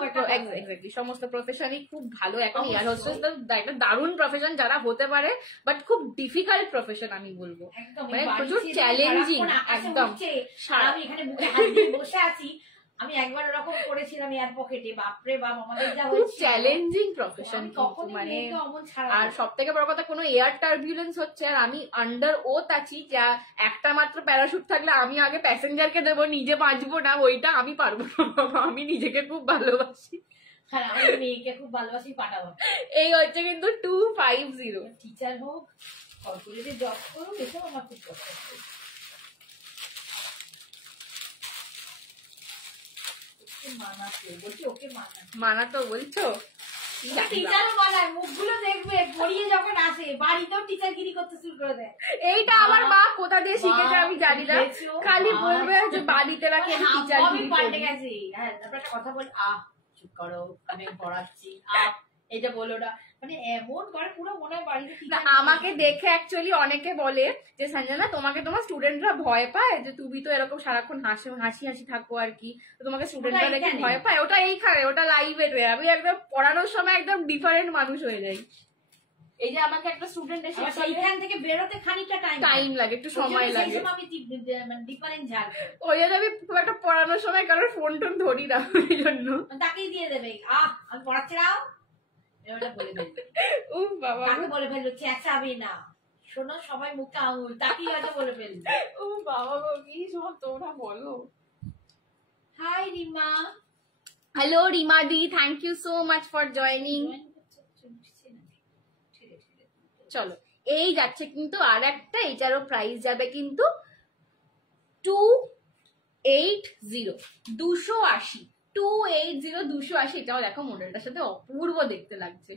সমস্ত প্রফেশনই খুব ভালো। এখন এয়ার হোস্টেস একটা দারুণ প্রফেশন যারা হতে পারে, বাট খুব ডিফিকাল্ট প্রফেশন আমি বলবো, মানে প্রচুর চ্যালেঞ্জিং একদম। আমি এখানে বুকে হাত দিয়ে বসে আছি, আমি একবার ওরকম করেছিলাম এয়ার পকেটে, বাপরে বাপ আমাদের যা খুব চ্যালেঞ্জিং প্রফেশন মানে। আর সব থেকে বড় কথা, কোনো এয়ার টার্বুলেন্স হচ্ছে আর আমি আন্ডার ওথ আছি, যা একটা মাত্র প্যারাশুট থাকলে আমি আগে প্যাসেঞ্জারকে দেবো, নিজে বাঁচবো না, ওইটা আমি পারবো না। আমি নিজেকে খুব ভালোবাসি, আমি মেয়েকে খুব ভালোবাসি, পাঠাবো। এই হচ্ছে কিন্তু 250। টিচার হোক, কর্পোরেটে জব করুক, এসব আমার খুব পছন্দ। মানা তো বলছো, টিচারও মানায়, মুখগুলো দেখবে পড়িয়ে যখন আসে বাড়িতেও টিচারগিরি করতে শুরু করে দেয়। এইটা আমার মা কোথা দিয়ে শিখেছে আমি জানি না, খালি বলবে যে বাড়িতে রাখি আমি টিচারগিরি পাল্টে গেছি। হ্যাঁ, তারপর একটা কথা বল, চুপ করো আমি পড়াচ্ছি, এটা বলো না, মানে এমন করে পুরো মনে হয় বাড়িতে। আমাকে দেখে অ্যাকচুয়ালি অনেকে বলে যে সঞ্জনা তোমাকে তোমার স্টুডেন্টরা ভয় পায়, যে তুমি তো এরকম সারাক্ষণ হাসি হাসি থাকো আর কি, তো তোমাকে স্টুডেন্টরা দেখে ভয় পায়। ওটা এইখানে, ওটা লাইভে আমি একদম পড়ানোর সময় একদম ডিফারেন্ট মানুষ হয়ে যাই। এই যে আমাকে একটা স্টুডেন্ট এসে এইখান থেকে বেরোতে খানিকটা টাইম লাগে, একটু সময় লাগে, আমি ডিফারেন্ট ঝাড় ওই জন্য আমি খুব একটা পড়ানোর সময় কারোর ফোন টোন ধরি না, ওই জন্য তাকেই দিয়ে দেবে, আমি পড়াচ্ছি না, বলে ফেলবে। বাবা বলে ফেলবে, চেঁচাবে না, শোনো সবাই মুখে আঙুল, তাকেই হয়তো বলে ফেলবে। বাবা গো, কি সব তোমরা বলো। হাই রিমা। হ্যালো রিমা দি, thank you so much for joining. চলো, এই যাচ্ছে কিন্তু আর একটা, এটারও প্রাইস যাবে কিন্তু 280, 280, 280, এটাও দেখো মডেলটার সাথে অপূর্ব দেখতে লাগছে,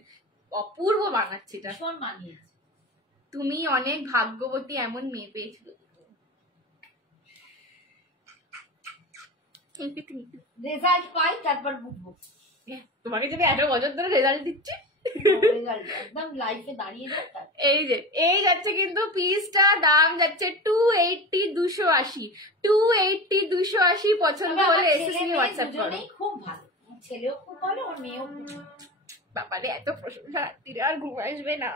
অপূর্ব বানাচ্ছে এটা, ভীষণ মানিয়েছে। তুমি অনেক ভাগ্যবতী, এমন মেয়ে পেয়েছিল। রেজাল্ট পাই তারপর বুঝবো, তোমাকে যদি 1 বছর ধরে রেজাল্ট দিচ্ছে, একদম লাইফে দাঁড়িয়ে যায়। এই যে এই যাচ্ছে কিন্তু পিসটা, দাম যাচ্ছে 280, 280, 280, 280। পছন্দ হলে এসএস নিয়ে হোয়াটসঅ্যাপ করো। খুব ভালো, ছেলেও খুব ভালো আর মেয়েও খুব ভালো। বাবারে এত প্রশংসা রাত্রিরে আর ঘুম আসবে না।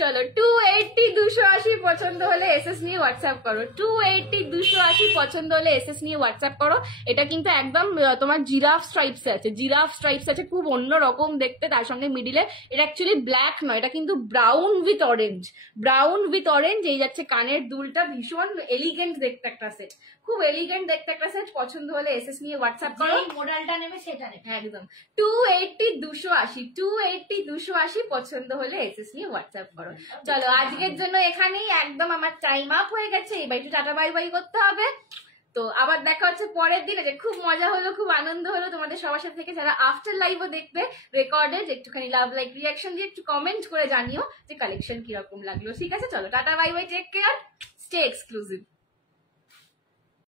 চলো 280, 280 পছন্দ হলে এসএস নিয়ে হোয়াটসঅ্যাপ করো, 280, 280 পছন্দ হলে এসএস নিয়ে হোয়াটসঅ্যাপ করো। এটা কিন্তু একদম তোমার জিরাফ স্ট্রাইপস আছে, জিরাফ স্ট্রাইপস আছে, খুব অন্যরকম দেখতে, তার সঙ্গে মিডিলে এটা অ্যাকচুয়ালি ব্ল্যাক নয়, এটা কিন্তু brown with orange, brown with orange. এই যাচ্ছে কানের দুলটা, ভীষণ এলিগেন্ট দেখতে একটা সেট, খুব এলিগেন্ট দেখতে একটা সেট। পছন্দ হলে এসএস নিয়ে হোয়াটসঅ্যাপ করো, মডেলটা নেবে সেটা নেবে একদম 280, 280, 280, 280 পছন্দ হলে এসএস নিয়ে হোয়াটসঅ্যাপ করো। চলো আজকের জন্য এখানেই, একদম আমার টাইম আপ হয়ে গেছে, এবার একটু টাটা বাই বাই করতে হবে। তো আবার দেখা হচ্ছে পরের দিনে, যে খুব মজা হলো, খুব আনন্দ হলো তোমাদের সবার সাথে থেকে। যারা আফটার লাইভও দেখবে রেকর্ডেড, একটুখানি লাভ লাইক রিয়াকশন দিয়ে একটু কমেন্ট করে জানিও যে কালেকশন কিরকম লাগলো। ঠিক আছে, চলো tata bye bye, take care, stay exclusive.